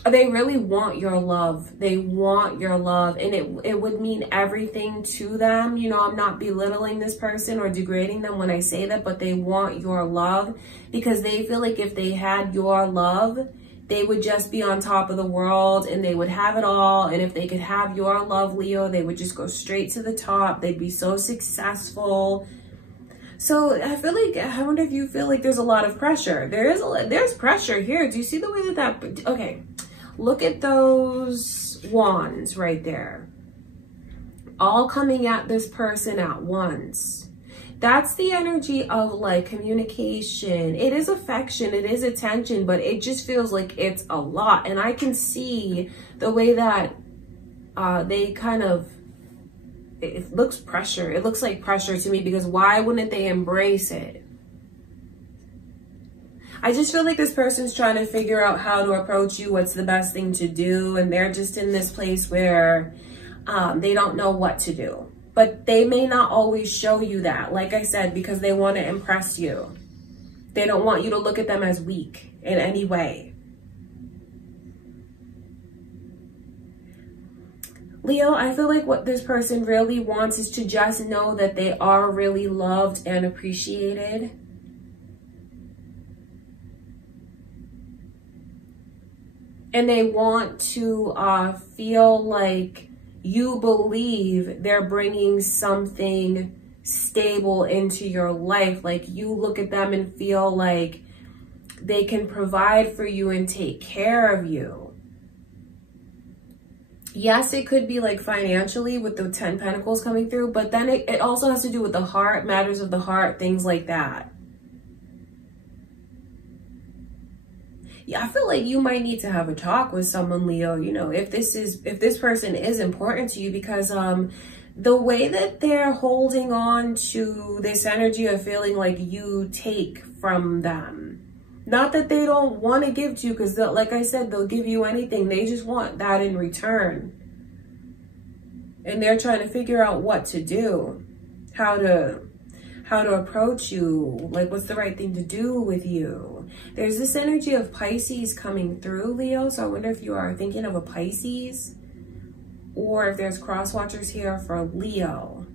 They really want your love. They want your love, and it would mean everything to them. You know, I'm not belittling this person or degrading them when I say that, but they want your love because they feel like if they had your love, they would just be on top of the world and they would have it all. And if they could have your love, Leo, they would just go straight to the top. They'd be so successful. So I feel like, I wonder if you feel like there's a lot of pressure. There's pressure here. Do you see the way that okay. Look at those wands right there. All coming at this person at once. That's the energy of like communication. It is affection, it is attention, but it just feels like it's a lot. And I can see the way that they kind of, it looks pressure. It looks like pressure to me because why wouldn't they embrace it? I just feel like this person's trying to figure out how to approach you, what's the best thing to do. And they're just in this place where they don't know what to do. But they may not always show you that, like I said, because they want to impress you. They don't want you to look at them as weak in any way. Leo, I feel like what this person really wants is to just know that they are really loved and appreciated. And they want to feel like you believe they're bringing something stable into your life. Like you look at them and feel like they can provide for you and take care of you. Yes, it could be like financially with the 10 Pentacles coming through, but then it also has to do with the heart, matters of the heart, things like that. yeah, I feel like you might need to have a talk with someone, Leo, you know, if this person is important to you, because the way that they're holding on to this energy of feeling like you take from them, not that they don't want to give to you, because like I said, they'll give you anything. They just want that in return. And they're trying to figure out what to do, how to approach you, like what's the right thing to do with you. There's this energy of Pisces coming through, Leo. So I wonder if you are thinking of a Pisces, or if there's cross watchers here for Leo.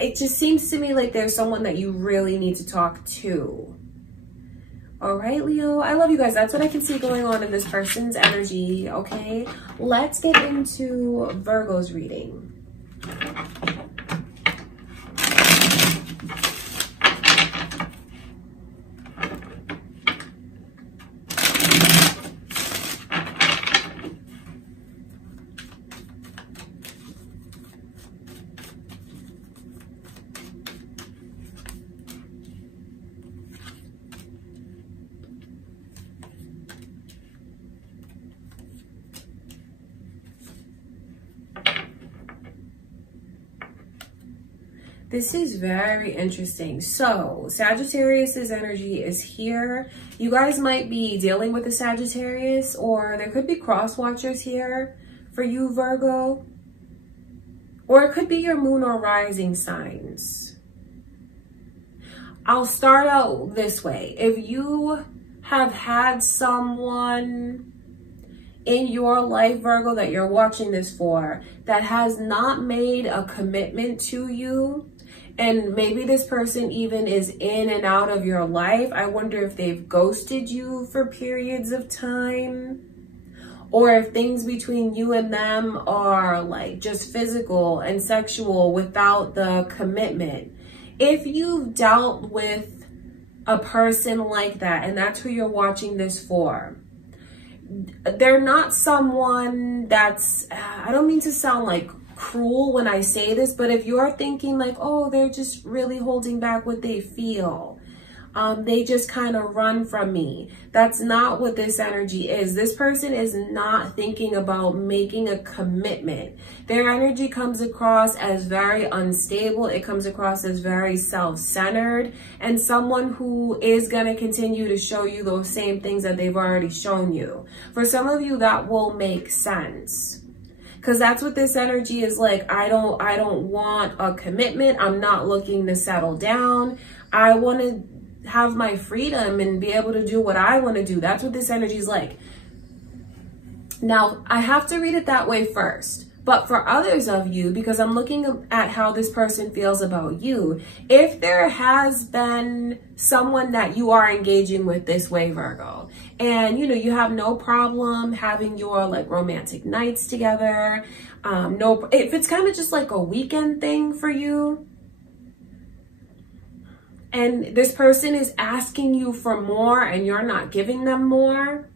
It just seems to me like there's someone that you really need to talk to. All right, Leo, I love you guys. That's what I can see going on in this person's energy, okay? Let's get into Virgo's reading. This is very interesting. So Sagittarius's energy is here. You guys might be dealing with a Sagittarius, or there could be cross watchers here for you, Virgo. Or it could be your moon or rising signs. I'll start out this way. If you have had someone in your life, Virgo, that you're watching this for, that has not made a commitment to you, and maybe this person even is in and out of your life, I wonder if they've ghosted you for periods of time, or if things between you and them are like just physical and sexual without the commitment. If you've dealt with a person like that, and that's who you're watching this for, they're not someone that's, I don't mean to sound like cruel when I say this, but if you're thinking like, oh, they're just really holding back what they feel, they just kind of run from me, that's not what this energy is. This person is not thinking about making a commitment. Their energy comes across as very unstable. It comes across as very self-centered, and someone who is going to continue to show you those same things that they've already shown you. For some of you, that will make sense, because that's what this energy is like. I don't want a commitment. I'm not looking to settle down. I want to have my freedom and be able to do what I want to do. That's what this energy is like. Now, I have to read it that way first. But for others of you, because I'm looking at how this person feels about you, if there has been someone that you are engaging with this way, Virgo, and you know, you have no problem having your like romantic nights together, if it's kind of just like a weekend thing for you, and this person is asking you for more and you're not giving them more,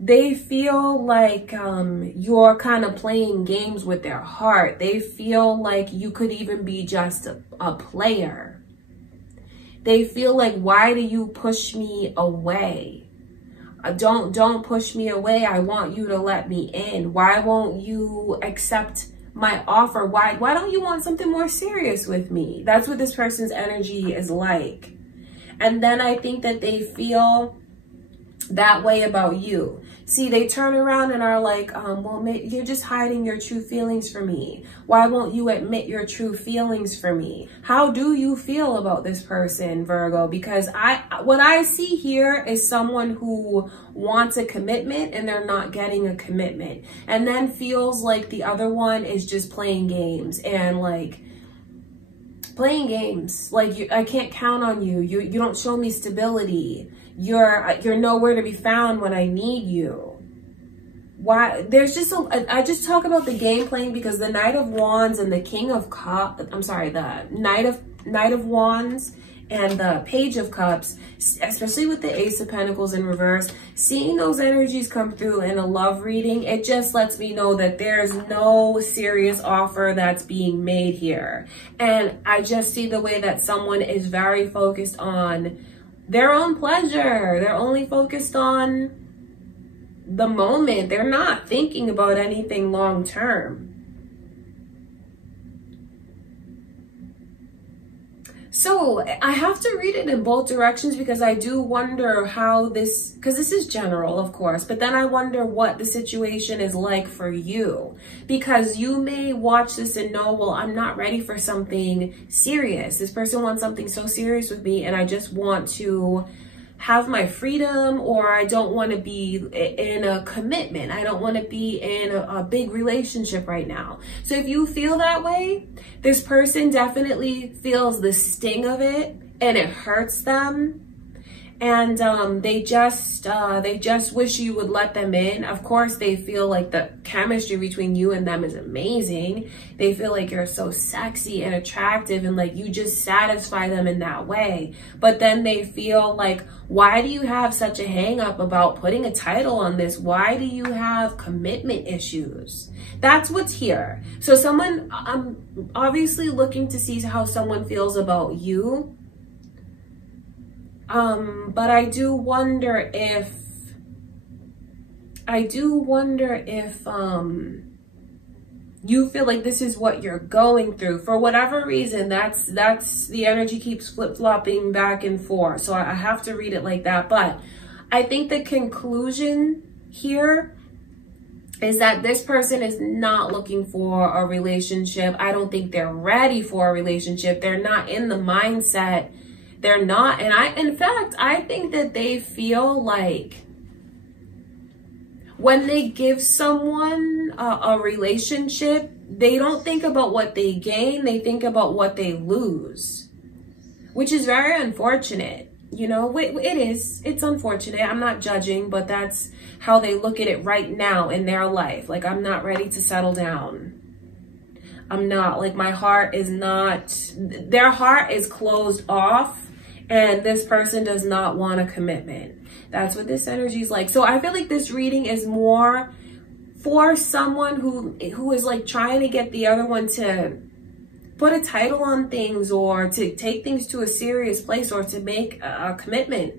they feel like you're kind of playing games with their heart. They feel like you could even be just a player. They feel like, why do you push me away? Don't push me away. I want you to let me in. Why won't you accept my offer? Why don't you want something more serious with me? That's what this person's energy is like. And then I think that they feel that way about you. See, they turn around and are like, well, you're just hiding your true feelings for me. Why won't you admit your true feelings for me? How do you feel about this person, Virgo? Because what I see here is someone who wants a commitment and they're not getting a commitment, and then feels like the other one is just playing games and like playing games. Like, I can't count on you. You don't show me stability. You're nowhere to be found when I need you. Why? There's just I just talk about the game playing because the Knight of Wands and the King of Cups, the Knight of Wands and the Page of Cups, especially with the Ace of Pentacles in reverse, seeing those energies come through in a love reading, it just lets me know that there's no serious offer that's being made here. And I just see the way that someone is very focused on their own pleasure. They're only focused on the moment. They're not thinking about anything long term. So I have to read it in both directions because I do wonder how this, because this is general, of course, but then I wonder what the situation is like for you, because you may watch this and know, well, I'm not ready for something serious. This person wants something so serious with me and I just want to have my freedom, or I don't want to be in a commitment. I don't want to be in a big relationship right now. So if you feel that way, this person definitely feels the sting of it and it hurts them. And they just wish you would let them in. Of course, they feel like the chemistry between you and them is amazing. They feel like you're so sexy and attractive and like you just satisfy them in that way. But then they feel like, why do you have such a hang up about putting a title on this? Why do you have commitment issues? That's what's here. So someone, I'm obviously looking to see how someone feels about you. But I do wonder if you feel like this is what you're going through for whatever reason. That's the energy keeps flip-flopping back and forth. So I have to read it like that. But I think the conclusion here is that this person is not looking for a relationship. I don't think they're ready for a relationship. They're not in the mindset. They're not. And in fact, I think that they feel like when they give someone a relationship, they don't think about what they gain. They think about what they lose, which is very unfortunate. You know, it is. It's unfortunate. I'm not judging, but that's how they look at it right now in their life. Like, I'm not ready to settle down. I'm not, like, my heart is not, their heart is closed off. And this person does not want a commitment. That's what this energy is like. So I feel like this reading is more for someone who is like trying to get the other one to put a title on things, or to take things to a serious place, or to make a commitment,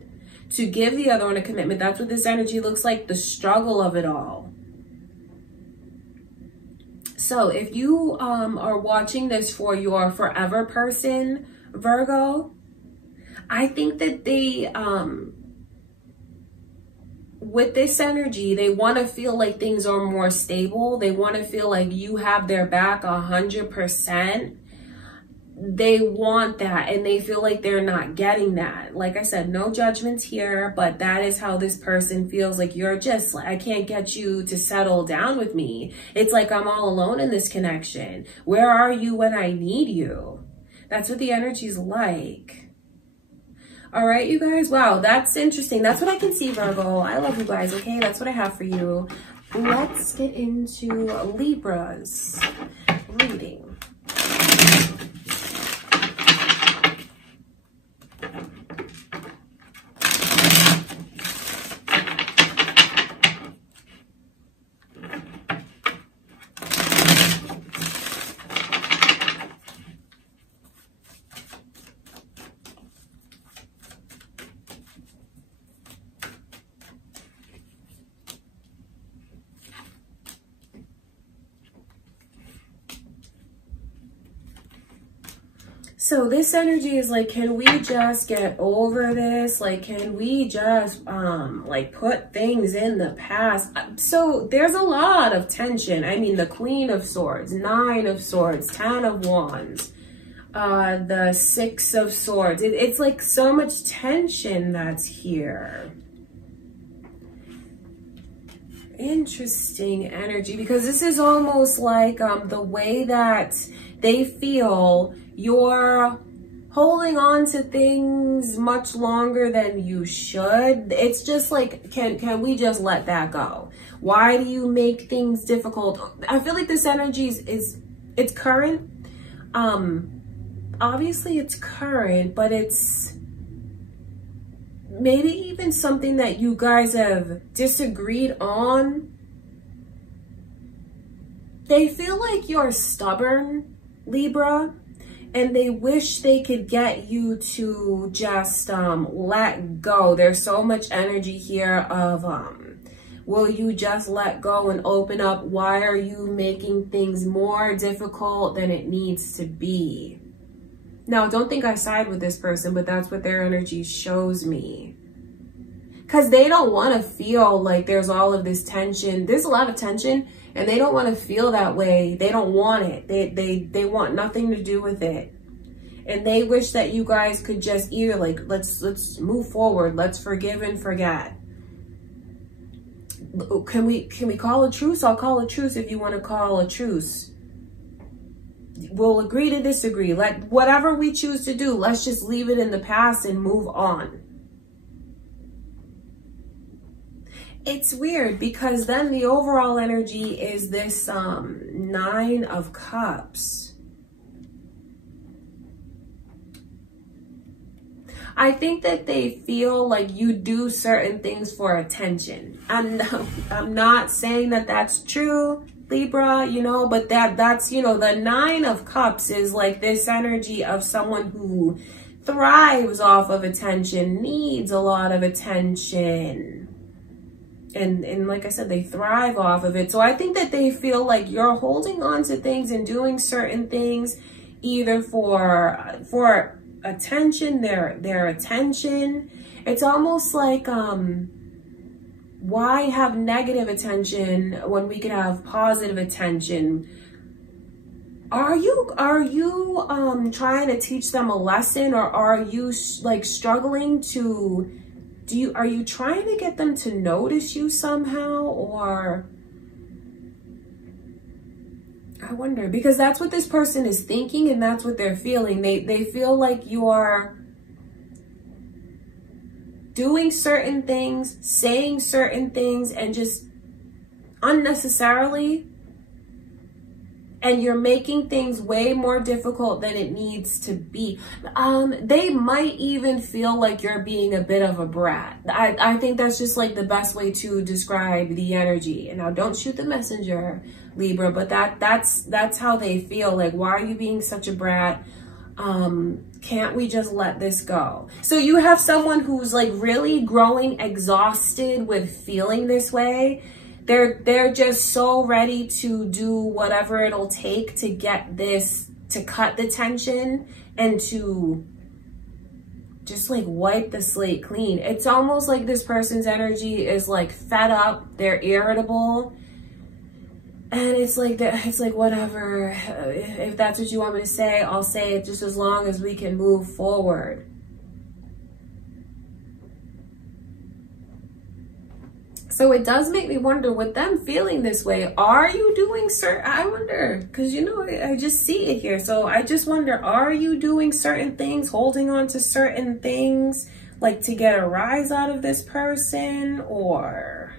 to give the other one a commitment. That's what this energy looks like, the struggle of it all. So if you are watching this for your forever person, Virgo, I think that they, with this energy, they want to feel like things are more stable. They want to feel like you have their back 100%. They want that, and they feel like they're not getting that. Like I said, no judgments here, but that is how this person feels. Like, you're just like, I can't get you to settle down with me. It's like I'm all alone in this connection. Where are you when I need you? That's what the energy's like. All right, you guys. Wow, that's interesting. That's what I can see, Virgo. I love you guys, okay? That's what I have for you. Let's get into Libra's reading. So this energy is like, can we just get over this? Like, can we just like put things in the past? So there's a lot of tension. I mean, the Queen of Swords, 9 of Swords, 10 of Wands, the 6 of Swords. It's like so much tension that's here. Interesting energy, because this is almost like the way that they feel you're holding on to things much longer than you should. It's just like, can we just let that go? Why do you make things difficult? I feel like this energy it's current. Obviously it's current, but it's maybe even something that you guys have disagreed on. They feel like you're stubborn, Libra. and they wish they could get you to just let go. There's so much energy here of will you just let go and open up? Why are you making things more difficult than it needs to be? Now, don't think I side with this person, but that's what their energy shows me. Because they don't want to feel like there's all of this tension. There's a lot of tension, and they don't want to feel that way. They don't want it. They want nothing to do with it. And they wish that you guys could just either like, let's move forward. Let's forgive and forget. Can we call a truce? I'll call a truce if you want to call a truce. We'll agree to disagree. Let whatever we choose to do, let's just leave it in the past and move on. It's weird because then the overall energy is this 9 of Cups. I think that they feel like you do certain things for attention. I'm not saying that that's true, Libra, you know, but that's, you know, the 9 of Cups is like this energy of someone who thrives off of attention, needs a lot of attention. And like I said, they thrive off of it. So I think that they feel like you're holding on to things and doing certain things either for attention, their attention. It's almost like why have negative attention when we could have positive attention? Are you trying to teach them a lesson, or are you like struggling to are you trying to get them to notice you somehow? Or I wonder, because that's what this person is thinking and that's what they're feeling. They feel like you are doing certain things, saying certain things, and just unnecessarily, and you're making things way more difficult than it needs to be. They might even feel like you're being a bit of a brat. I think that's just like the best way to describe the energy. And now don't shoot the messenger, Libra, but that's how they feel. Like, why are you being such a brat? Can't we just let this go? So you have someone who's like really growing exhausted with feeling this way. They're just so ready to do whatever it'll take to get this, to cut the tension and to just like wipe the slate clean. It's almost like this person's energy is like fed up, they're irritable. And it's like whatever, if that's what you want me to say, I'll say it, just as long as we can move forward. So it does make me wonder, with them feeling this way, are you doing I wonder, because you know, I just see it here. So I just wonder, are you doing certain things, holding on to certain things, like to get a rise out of this person, or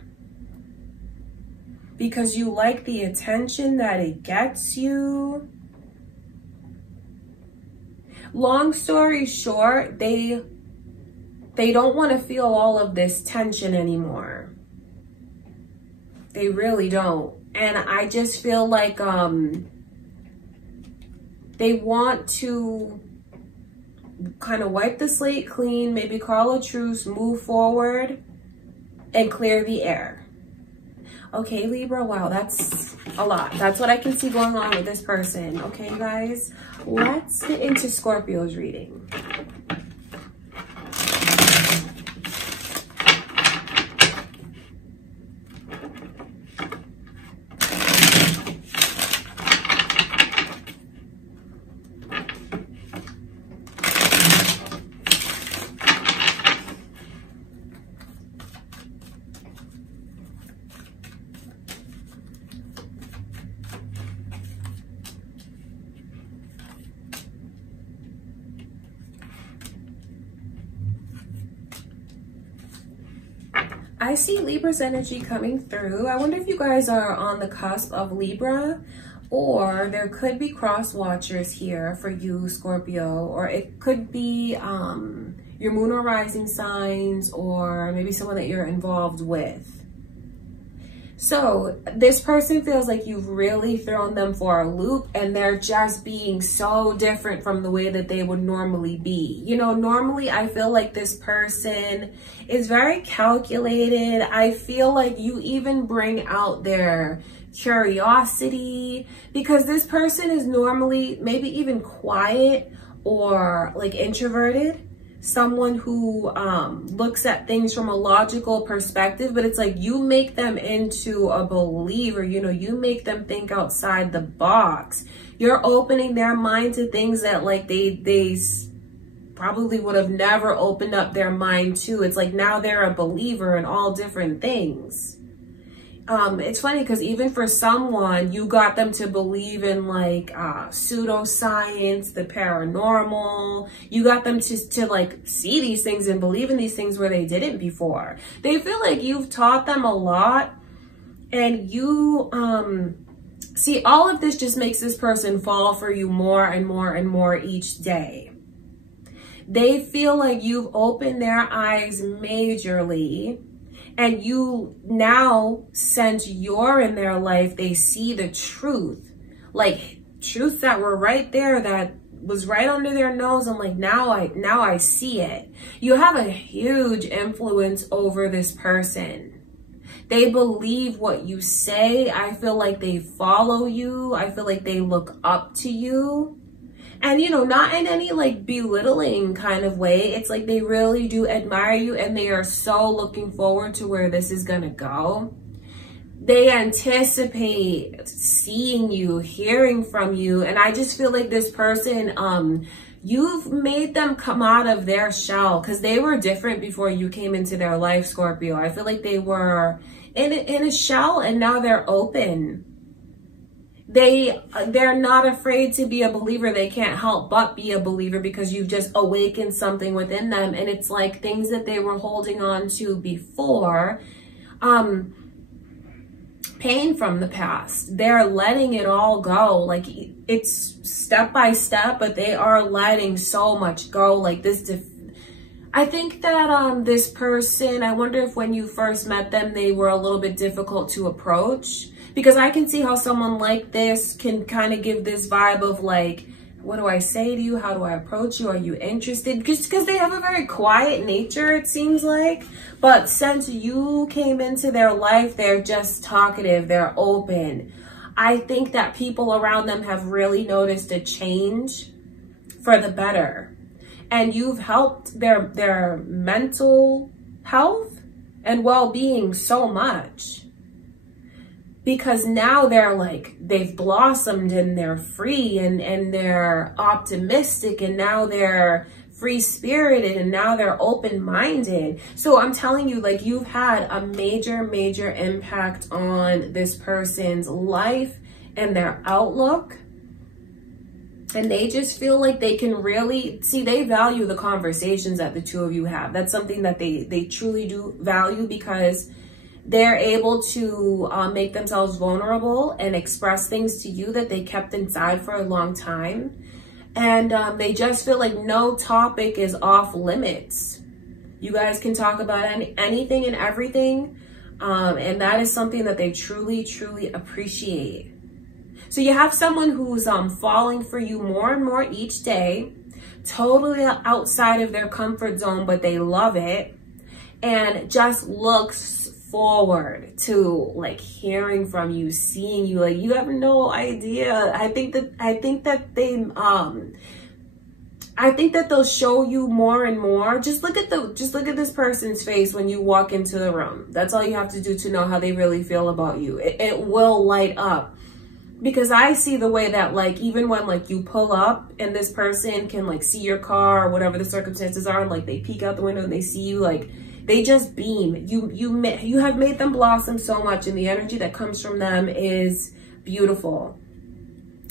because you like the attention that it gets you? Long story short, they don't want to feel all of this tension anymore. They really don't. And I just feel like they want to kind of wipe the slate clean, maybe call a truce, move forward, and clear the air. Okay, Libra, wow, that's a lot. That's what I can see going on with this person. Okay, guys, let's get into Scorpio's reading. I see Libra's energy coming through. I wonder if you guys are on the cusp of Libra, or there could be cross watchers here for you, Scorpio, or it could be your moon or rising signs, or maybe someone that you're involved with. So this person feels like you've really thrown them for a loop, and they're just being so different from the way that they would normally be. You know, normally I feel like this person is very calculated. I feel like you even bring out their curiosity, because this person is normally maybe even quiet or like introverted. Someone who looks at things from a logical perspective, but it's like you make them into a believer. You know, you make them think outside the box. You're opening their mind to things that like they probably would have never opened up their mind to. It's like now they're a believer in all different things. It's funny because even for someone, you got them to believe in like pseudoscience, the paranormal. You got them to like see these things and believe in these things where they didn't before. They feel like you've taught them a lot, and you see, all of this just makes this person fall for you more and more and more each day. They feel like you've opened their eyes majorly. And you now, since you're in their life, they see the truth, like truths that were right there, that was right under their nose. And like, now I see it. You have a huge influence over this person. They believe what you say. I feel like they follow you. I feel like they look up to you. And, you know, not in any like belittling kind of way. It's like they really do admire you, and they are so looking forward to where this is going to go. They anticipate seeing you, hearing from you. And I just feel like this person, you've made them come out of their shell, because they were different before you came into their life, Scorpio. I feel like they were in a shell, and now they're open. They're not afraid to be a believer. They can't help but be a believer, because you've just awakened something within them. And it's like things that they were holding on to before, pain from the past. They're letting it all go. Like, it's step by step, but they are letting so much go. Like this, I think that this person, I wonder if when you first met them, they were a little bit difficult to approach. Because I can see how someone like this can kind of give this vibe of like, what do I say to you? How do I approach you? Are you interested? Just because they have a very quiet nature, it seems like. But since you came into their life, they're just talkative. They're open. I think that people around them have really noticed a change for the better. And you've helped their mental health and well-being so much. Because now they're like, they've blossomed and they're free and they're optimistic, and now they're free-spirited, and now they're open-minded. So I'm telling you, like, you've had a major, major impact on this person's life and their outlook. And they just feel like they can really, see, they value the conversations that the two of you have. That's something that they truly do value, because they're able to make themselves vulnerable and express things to you that they kept inside for a long time. And they just feel like no topic is off limits. You guys can talk about anything and everything. And that is something that they truly, truly appreciate. So you have someone who's falling for you more and more each day, totally outside of their comfort zone, but they love it, and just looks forward to like hearing from you, seeing you. Like, you have no idea. I think that they'll show you more and more. Just look at this person's face when you walk into the room. That's all you have to do to know how they really feel about you. It will light up. Because I see the way that, like, even when like you pull up and this person can like see your car or whatever the circumstances are, and like they peek out the window and they see you, like they just beam. You have made them blossom so much, and the energy that comes from them is beautiful.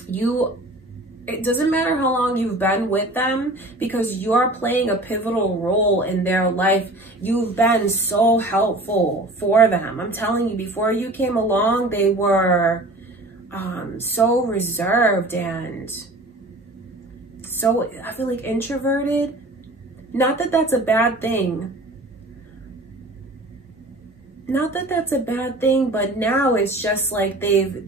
It doesn't matter how long you've been with them, because you're playing a pivotal role in their life. You've been so helpful for them. I'm telling you, before you came along, they were so reserved and so, I feel like, introverted. Not that that's a bad thing. not that that's a bad thing, but now it's just like they've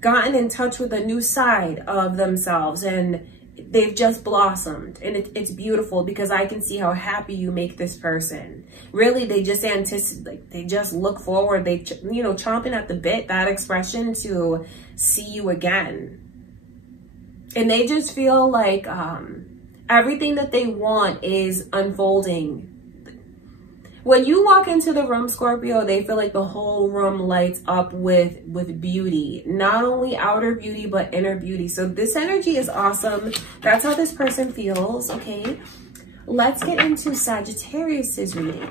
gotten in touch with a new side of themselves, and they've just blossomed, and it's beautiful because I can see how happy you make this person. Really, they just anticipate, like, they just look forward, they, you know, chomping at the bit, that expression, to see you again. And they just feel like everything that they want is unfolding. When you walk into the room, Scorpio, they feel like the whole room lights up with beauty. Not only outer beauty, but inner beauty. So this energy is awesome. That's how this person feels, okay? Let's get into Sagittarius's reading.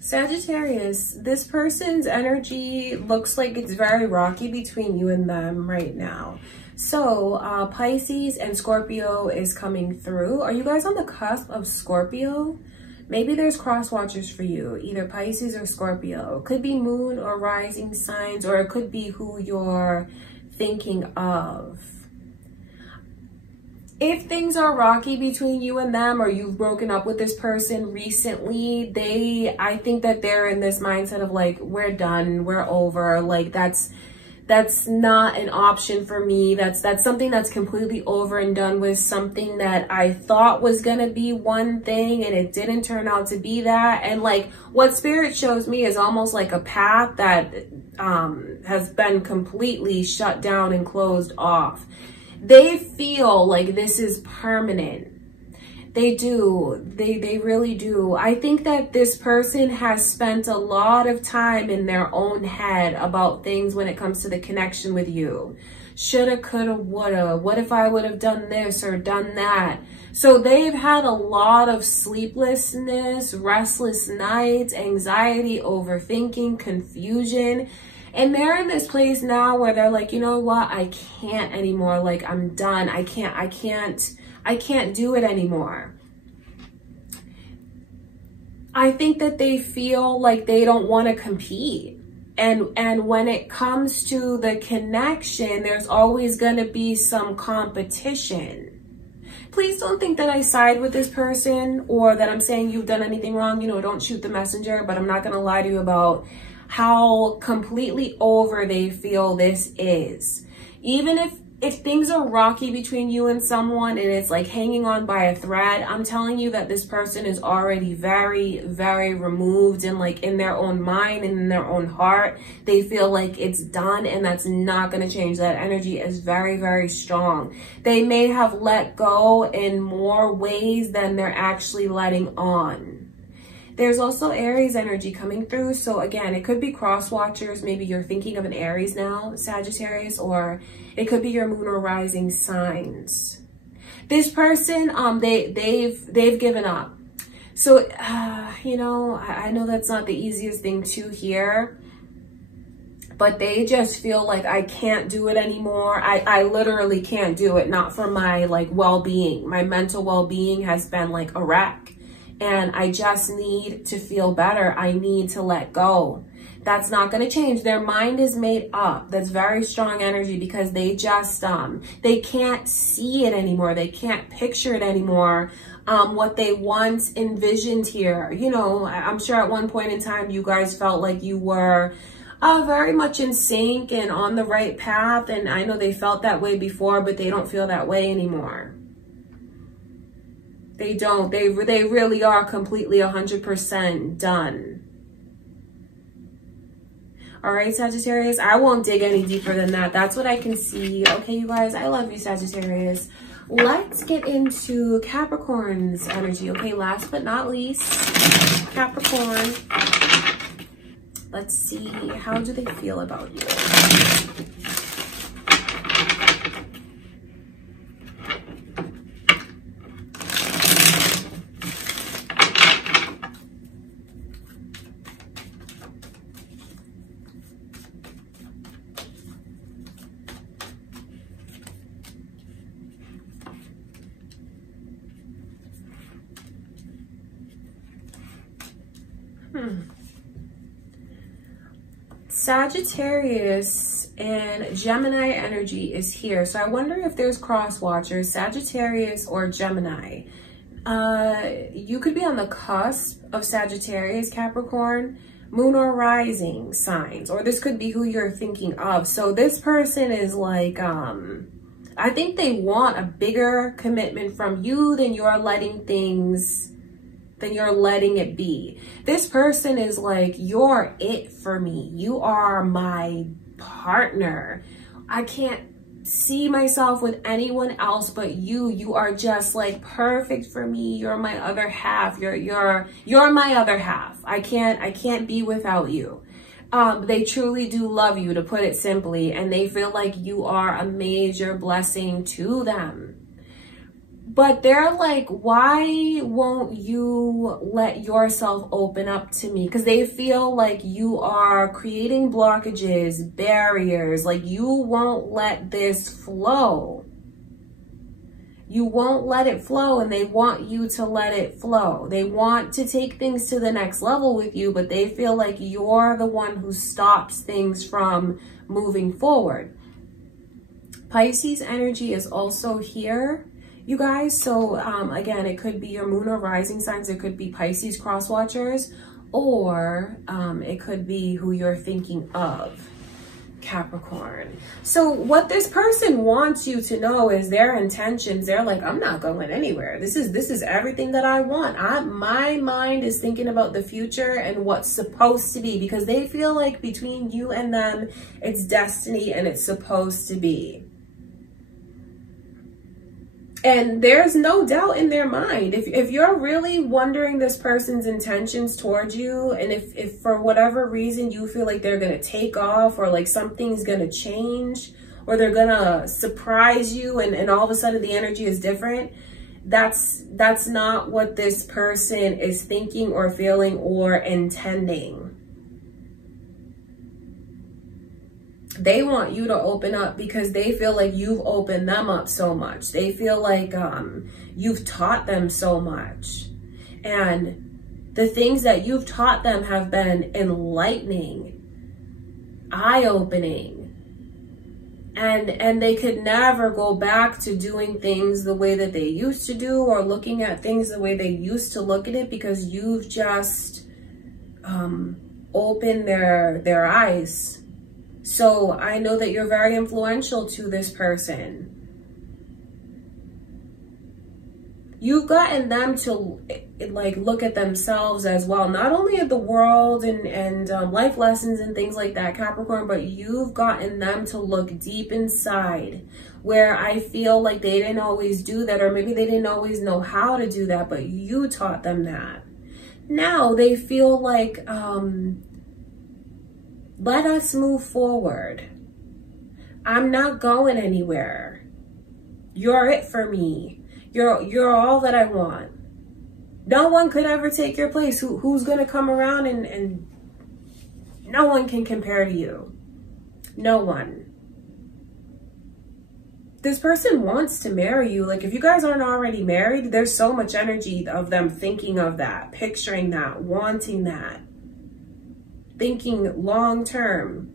Sagittarius, this person's energy looks like it's very rocky between you and them right now. So Pisces and Scorpio is coming through. Are you guys on the cusp of Scorpio? Maybe there's cross watchers for you, either Pisces or Scorpio. It could be moon or rising signs, or it could be who you're thinking of. If things are rocky between you and them, or you've broken up with this person recently, I think that they're in this mindset of like, we're done, we're over. Like that's not an option for me. That's something that's completely over and done with, something that I thought was gonna be one thing and it didn't turn out to be that. And like what Spirit shows me is almost like a path that has been completely shut down and closed off. They feel like this is permanent. They do. They really do. I think that this person has spent a lot of time in their own head about things when it comes to the connection with you. Shoulda, coulda, woulda. What if I would have done this or done that? So they've had a lot of sleeplessness, restless nights, anxiety, overthinking, confusion. And they're in this place now where they're like, you know what? I can't anymore. Like, I'm done. I can't do it anymore. I think that they feel like they don't want to compete. And when it comes to the connection, there's always going to be some competition. Please don't think that I side with this person or that I'm saying you've done anything wrong. You know, don't shoot the messenger, but I'm not going to lie to you about how completely over they feel this is. Even if things are rocky between you and someone and it's like hanging on by a thread, I'm telling you that this person is already very, very removed, and like in their own mind and in their own heart, they feel like it's done, and that's not going to change. That energy is very, very strong. They may have let go in more ways than they're actually letting on. There's also Aries energy coming through. So again, it could be cross watchers. Maybe you're thinking of an Aries now, Sagittarius, or it could be your moon or rising signs. This person, they've given up. So, you know, I know that's not the easiest thing to hear, but they just feel like I can't do it anymore. I literally can't do it. Not for my like well-being. My mental well-being has been like a wreck. And I just need to feel better. I need to let go. That's not going to change. Their mind is made up. That's very strong energy because they just, they can't see it anymore. They can't picture it anymore. What they once envisioned here. You know, I'm sure at one point in time, you guys felt like you were very much in sync and on the right path. And I know they felt that way before, but they don't feel that way anymore. They don't. They really are completely 100% done. All right, Sagittarius, I won't dig any deeper than that. That's what I can see. Okay, you guys, I love you, Sagittarius. Let's get into Capricorn's energy. Okay, last but not least, Capricorn. Let's see, how do they feel about you? Sagittarius and Gemini energy is here. So I wonder if there's cross watchers, Sagittarius or Gemini. You could be on the cusp of Sagittarius, Capricorn, moon or rising signs, or this could be who you're thinking of. So this person is like, I think they want a bigger commitment from you than you're letting it be. This person is like, you're it for me. You are my partner. I can't see myself with anyone else but you. You are just like perfect for me. You're my other half. You're my other half. I can't be without you. They truly do love you, to put it simply, and they feel like you are a major blessing to them. But they're like, why won't you let yourself open up to me? Because they feel like you are creating blockages, barriers, like you won't let this flow. You won't let it flow, and they want you to let it flow. They want to take things to the next level with you, but they feel like you're the one who stops things from moving forward. Pisces energy is also here, you guys. So again, it could be your moon or rising signs. It could be Pisces cross watchers, or it could be who you're thinking of, Capricorn. So what this person wants you to know is their intentions. They're like, I'm not going anywhere. This is everything that I want. My mind is thinking about the future and what's supposed to be, because they feel like between you and them, it's destiny and it's supposed to be. And there's no doubt in their mind. If you're really wondering this person's intentions towards you, and if for whatever reason you feel like they're going to take off, or like something's going to change, or they're going to surprise you and all of a sudden the energy is different, that's not what this person is thinking or feeling or intending. They want you to open up because they feel like you've opened them up so much. They feel like you've taught them so much. And the things that you've taught them have been enlightening, eye-opening. And they could never go back to doing things the way that they used to do, or looking at things the way they used to look at it, because you've just opened their eyes. So I know that you're very influential to this person. You've gotten them to like look at themselves as well, not only at the world and life lessons and things like that, Capricorn, but you've gotten them to look deep inside, where I feel like they didn't always do that, or maybe they didn't always know how to do that, but you taught them that. Now they feel like, let us move forward. I'm not going anywhere. You're it for me. You're all that I want. No one could ever take your place. Who's going to come around and no one can compare to you. No one. This person wants to marry you. Like, if you guys aren't already married, there's so much energy of them thinking of that, picturing that, wanting that. Thinking long term,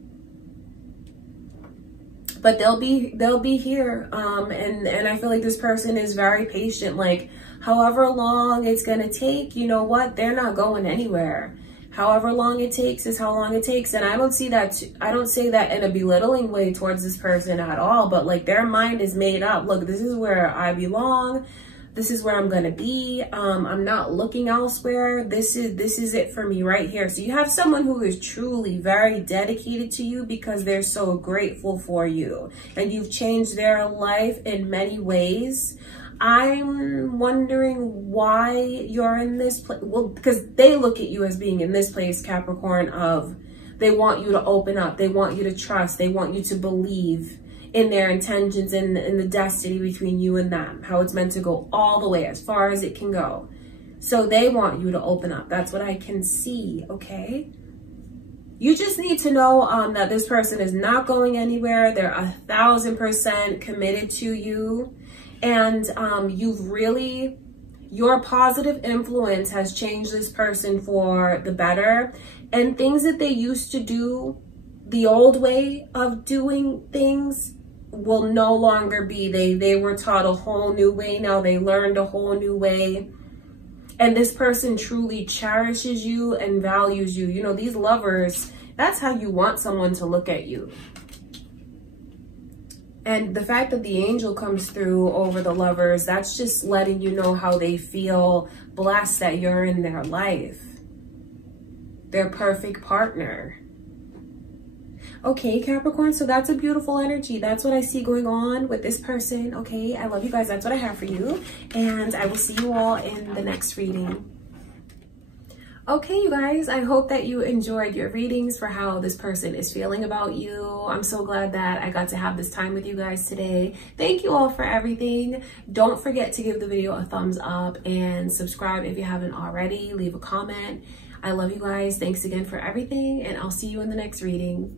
but they'll be here, and I feel like this person is very patient. Like, however long it's gonna take, you know what, they're not going anywhere. However long it takes is how long it takes. And I don't see that, I don't say that in a belittling way towards this person at all, but like, their mind is made up. Look, this is where I belong. This is where I'm going to be. I'm not looking elsewhere. This is it for me right here. So you have someone who is truly very dedicated to you because they're so grateful for you, and you've changed their life in many ways. I'm wondering why you're in this place. Well, because they look at you as being in this place, Capricorn, of they want you to open up. They want you to trust. They want you to believe in their intentions and in the destiny between you and them, how it's meant to go all the way, as far as it can go. So they want you to open up. That's what I can see, okay? You just need to know that this person is not going anywhere. They're 1000% committed to you. And you've really Your positive influence has changed this person for the better, and things that they used to do, the old way of doing things, will no longer be. They were taught a whole new way. Now they learned a whole new way. And this person truly cherishes you and values you. You know, these lovers, that's how you want someone to look at you. And the fact that the angel comes through over the lovers, that's just letting you know how they feel blessed that you're in their life. Their perfect partner. Okay, Capricorn, so that's a beautiful energy. That's what I see going on with this person. Okay, I love you guys. That's what I have for you. And I will see you all in the next reading. Okay, you guys, I hope that you enjoyed your readings for how this person is feeling about you. I'm so glad that I got to have this time with you guys today. Thank you all for everything. Don't forget to give the video a thumbs up and subscribe if you haven't already. Leave a comment. I love you guys. Thanks again for everything, and I'll see you in the next reading.